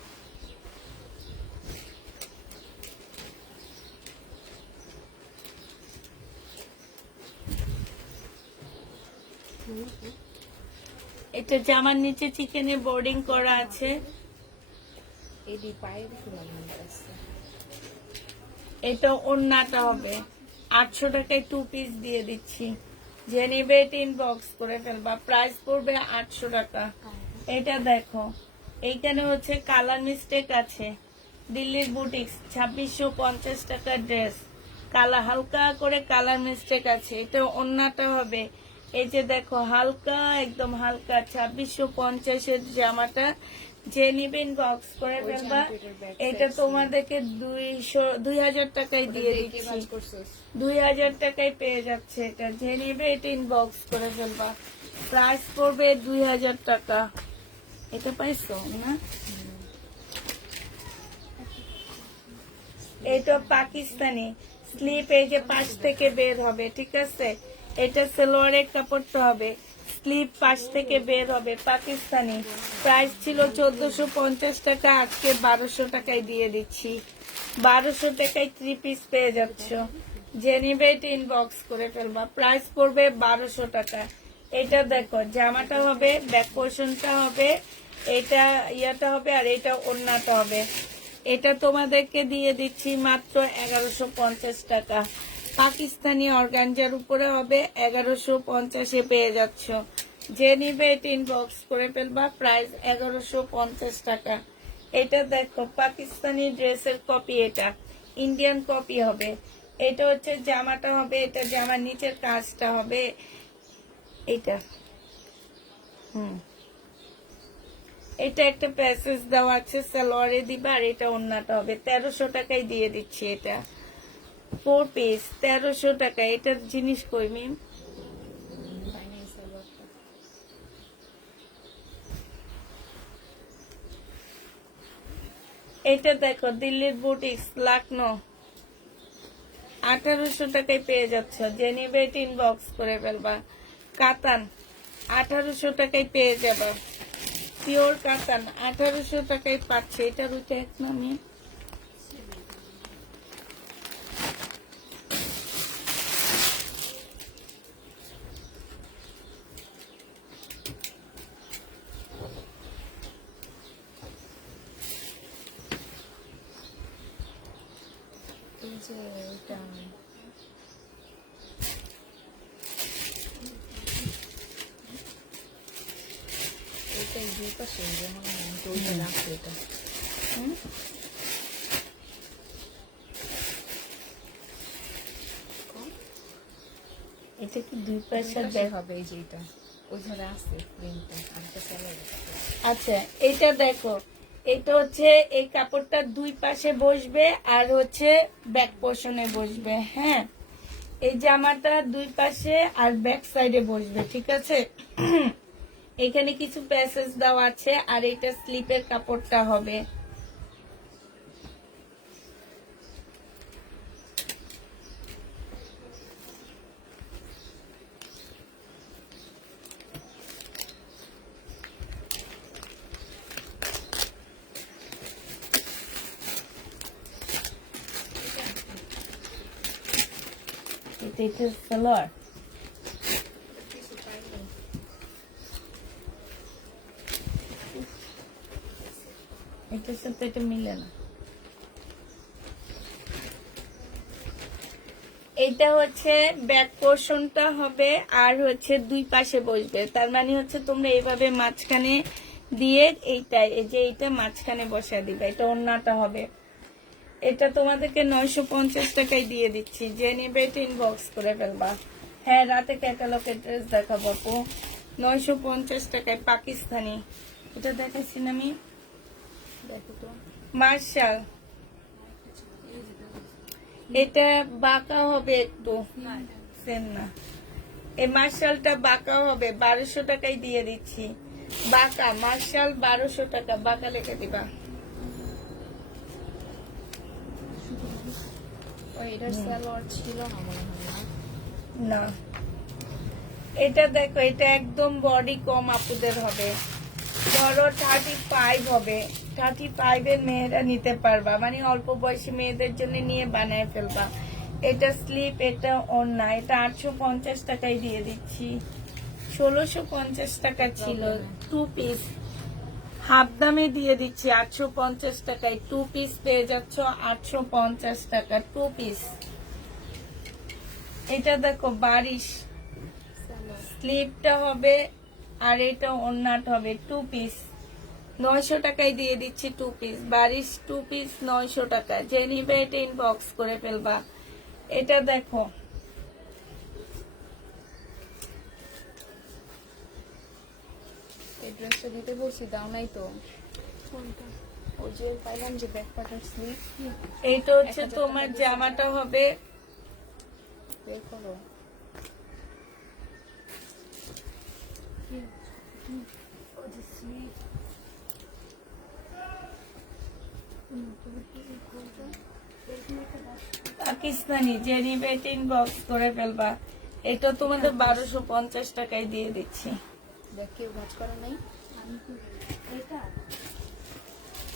এটা জামার নিচে চিকেনের বোর্ডিং করা আছে। এডি পায়ের ফুল আছে। এটা ওড়নাটা হবে 800 টাকায় 2 পিস দিয়ে দিচ্ছি। যে নিবে ইনবক্স করে ফেলবা, প্রাইস পড়বে 800 টাকা। এটা দেখো, এইখানে হচ্ছে কালার মিস্টেক আছে। দিল্লির বুটিক্স 2650 টাকার ড্রেস, কালার হালকা করে কালার মিস্টেক আছে। এটা ওড়নাটা হবে, এই যে দেখো হালকা, একদম হালকা 2650-এর জামাটা যে নিবেন বক্স করে ফেলবা। এটা তোমাদেরকে 2000 টাকায় দিয়ে দিচ্ছি। 2000 টাকায় পেয়ে যাচ্ছে এটা। যে নিবে এটা ইনবক্স করে ফেলবা, প্রাইস পড়বে 2000 টাকা। এটা পাইছো না? এটা পাকিস্তানি স্লিপ, এই যে পাশ থেকে বের হবে, ঠিক আছে। এটা সালোয়ারের কাপড়টা হবে, স্লিপ পাশ থেকে বের হবে, পাকিস্তানি। প্রাইস ছিল 1450 টাকা, আজকে 1200 টাকায় দিয়ে দিচ্ছি। 1200 টাকায় 3 পিস পেয়ে যাচ্ছ। যে নিবে এটা ইনবক্স করে ফেলবা, প্রাইস পড়বে 1200 টাকা। এটা দেখো জামাটা হবে, ব্যাক পোর্শনটা হবে, এটা ইয়াটা হবে, আর এটা ওড়নাটা হবে। এটা তোমাদেরকে দিয়ে দিচ্ছি মাত্র 1150 টাকা। পাকিস্তানি অর্গানজার উপরে হবে, 1150-এ পেয়ে যাচ্ছ। যে নিবে এটা ইনবক্স করে ফেলবা, প্রাইস 1150 টাকা। এটা দেখো পাকিস্তানি ড্রেসের কপি, এটা ইন্ডিয়ান কপি হবে। এটা হচ্ছে জামাটা হবে, এটা জামার নিচের কাজটা হবে এটা। এটা একটা প্যাসেজ দেওয়া আছে, সালোয়ারে দিবা, আর এটা ওড়নাটা হবে। 1300 টাকায় দিয়ে দিচ্ছি। এটা 4 পিস 1300 টাকা। এটার জিনিস কই মিম? এটা দেখো দিল্লির বুটিক্স লাকনো, 1800 টাকায় পেয়ে যাচ্ছ। যে নিবে এটা ইনবক্স করে ফেলবা। কাতান 1800 টাকায় পেয়ে যাবে, পিওর কাতান 1800 টাকায় পাচ্ছে। এটার ওইটা এক নামে এই যে এটা এই দুই পাশে যেমন ওইটা রাখছে এটা। এটা কি দুই পয়সা পাশে দেখ হবে, এই যে এটা ওই ধারে আছে প্রিন্টটা, আর একটা সালোয়ার। আচ্ছা এটা দেখো, এটা হচ্ছে এই কাপড়টা দুই পাশে বসবে, আর হচ্ছে ব্যাক পোর্শনে বসবে। হ্যাঁ, এই জামাটা দুই পাশে আর ব্যাক সাইডে বসবে, ঠিক আছে। এখানে কিছু প্যাসেজ দেওয়া আছে, আর এটা স্লিপের কাপড়টা হবে। এটা সালোয়ার। এটার সাথে এটা মিলে না। এটা হচ্ছে ব্যাক পোর্শনটা হবে আর হচ্ছে দুই পাশে বসবে, তার মানে হচ্ছে তোমরা এইভাবে মাঝখানে দিয়ে এইটা এই যে এইটা মাঝখানে বসা দিবে। এটা ওড়নাটা হবে। এটা তোমাদেরকে 950 টাকায় দিয়ে দিচ্ছি, যে নিবে এটা ইনবক্স করে ফেলবা। হ্যাঁ, রাতে ক্যাটালগের ড্রেস দেখাবো আপু। 950 টাকায় পাকিস্তানি। এটা দেখাচ্ছি না আমি, দেখো তো মার্শাল। এটা বাঁকা হবে একটু, সেম না। এই মার্শালটা বাঁকা হবে, 1200 টাকায় দিয়ে দিচ্ছি। বাঁকা মার্শাল 1200 টাকা, বাঁকা লিখে দিবা। ওই এটার সালোয়ার ছিল না মনে হয় না। না, এটা দেখো, এটা একদম বডি কম আপুদের হবে। ধরো 35 হবে, 35 এর মেয়েরা নিতে পারবা, মানে অল্প বয়সী মেয়েদের জন্য নিয়ে বানায় ফেলবা। এটা স্লিপ, এটা ওড়না। এটা 850 টাকায় দিয়ে দিচ্ছি। 1650 টাকা ছিল। 2 পিস হাফ দামে দিয়ে দিচ্ছি 850 টাকায়। 2 পিস পেয়ে যাচ্ছ 850 টাকা 2 পিস। এটা দেখো বারিশ, স্লিপটা হবে আর এটা ওড়নাটা হবে। 2 পিস 900 টাকায় দিয়ে দিচ্ছি। 2 পিস বারিশ, 2 পিস 900 টাকা। যে নিবে এটা ইনবক্স করে ফেলবা। এটা দেখো, এই ড্রেসটা দিতে বলছি, দাও নাই তো। ওই যে পাইলাম যে ব্যাক পার্টের স্লিভ, এইটা হচ্ছে তোমার জামাটা হবে। বের করো। পাকিস্তানি, যে নিবে এটা ইনবক্স করে ফেলবা। এটা তোমাদের 1250 টাকায় দিয়ে দিচ্ছি। দেখ কেউ ভাজ করা নাই।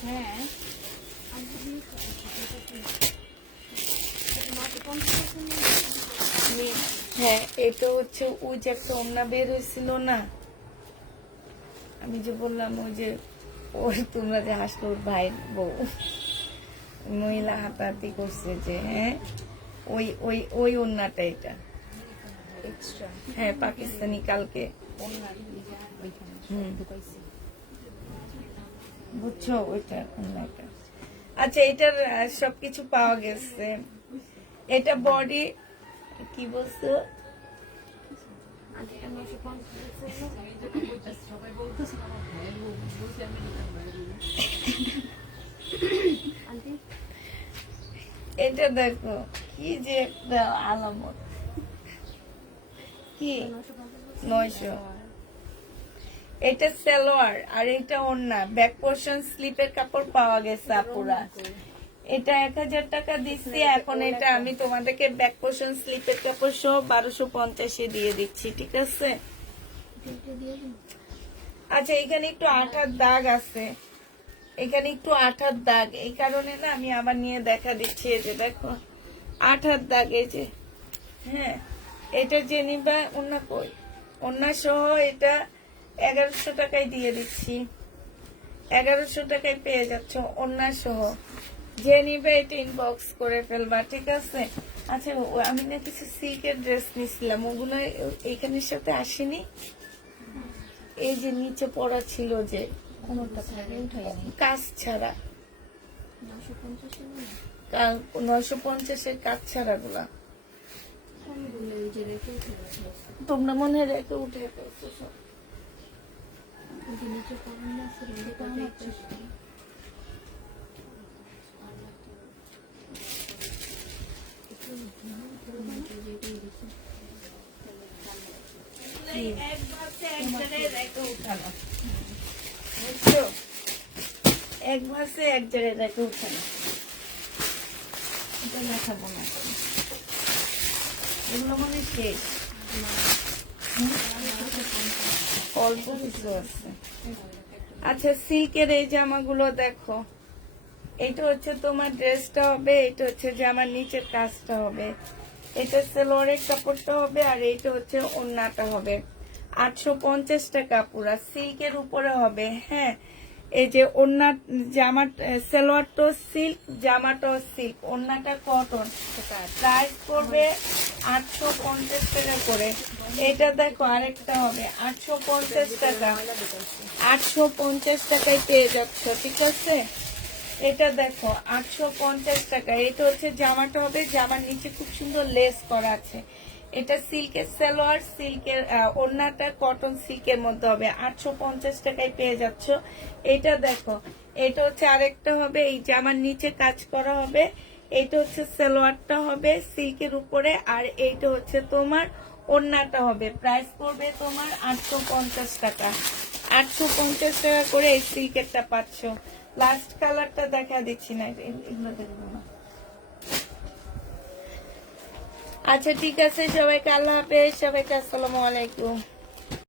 হ্যাঁ হ্যাঁ, এটা হচ্ছে ওই যে একটা ওড়না বের হয়েছিল না, আমি যে বললাম ওই যে ওই তোমরা যে হাসলো, ওর ভাইয়ের বউ মহিলা হাতাহাতি করছে যে, হ্যাঁ ওই ওই ওই ওড়নাটা এটা। এক্সট্রা হ্যাঁ, পাকিস্তানি কালকে। বুঝছো ওইটা ওড়নাটা। আচ্ছা, এটার সবকিছু পাওয়া গেছে। এটা বডি কি বলছো? এটা দেখো কি যে একটা আলামত, কি 900। এটা সালোয়ার আর এটা ওড়না। ব্যাক পোর্শন স্লিপের কাপড় পাওয়া গেছে আপুরা। এটা 1000 টাকা দিচ্ছি। এখন এটা আমি তোমাদেরকে ব্যাক পোর্শন স্লিপের কাপড় সহ 1250 দিয়ে দিচ্ছি, ঠিক আছে? আচ্ছা, এখানে একটু আঠার দাগ আছে, এখানে একটু আঠার দাগ, এই কারণে না আমি আবার নিয়ে দেখা দিচ্ছি। এই যে দেখো আঠার দাগ, এই যে। হ্যাঁ, এটা যে নিবা ওড়না কই, ওড়না সহ এটা 1100 টাকায় দিয়ে দিচ্ছি। 1100 টাকায় পেয়ে যাচ্ছ ওড়না সহ। যে নিবে এটা ইনবক্স করে ফেলবা, ঠিক আছে? আচ্ছা, আমি না কিছু সিল্কের ড্রেস নিছিলাম, ওগুলো এইখানের সাথে আসেনি। এই যে নিচে পড়া ছিল যে কোনটা থাকে উঠাই নাই। কাজ ছাড়া, 950-এর কাজ ছাড়া গুলা তোমরা মনে হয় রেখে উঠে ফেলছো সব। এক ভাসে এক জায়গায় রেখে উঠানো, বুঝছো? এক ভাসে এক জায়গায় রেখে উঠানো। এটা দেখাবো না, এগুলো মানে শেষ, অল্প কিছু আছে। আচ্ছা, সিল্কের এই জামাগুলো দেখো। এটা হচ্ছে তোমার ড্রেসটা হবে, এটা হচ্ছে জামার নিচের কাজটা হবে। এটা সালোয়ারের কাপড়টা হবে আর এইটা হচ্ছে ওড়নাটা হবে 850 টাকা পুরা সিল্কের উপরে হবে। হ্যাঁ, এই যে ওড়না জামা সালোয়ারটা সিল্ক, জামাটাও সিল্ক, ওড়নাটা কটন, প্রাইস পড়বে 850 টাকা করে। এটা দেখো আরেকটা হবে 850 টাকা, 850 টাকায় পেয়ে যাচ্ছ, ঠিক আছে। এটা দেখো 850 টাকা। এটা হচ্ছে জামাটা হবে, জামার নিচে খুব সুন্দর লেস করা আছে। এটা সিল্কের সালোয়ার, সিল্কের ওড়নাটা কটন সিল্কের মধ্যে হবে, 850 টাকায় পেয়ে যাচ্ছ। এটা দেখো, এটা হচ্ছে আরেকটা হবে, এই জামার নিচে কাজ করা হবে। এটা হচ্ছে সালোয়ারটা হবে সিল্কের উপরে, আর এইটা হচ্ছে তোমার ওড়নাটা হবে। প্রাইস পড়বে তোমার 850 টাকা, 850 টাকা করে এই সিল্কেরটা পাচ্ছ। লাস্ট কালারটা দেখা দিচ্ছি না, এগুলো দেখবো না। আচ্ছা ঠিক আছে, সবাইকে আল্লাহ হাফেজ, সবাইকে আসসালামু আলাইকুম।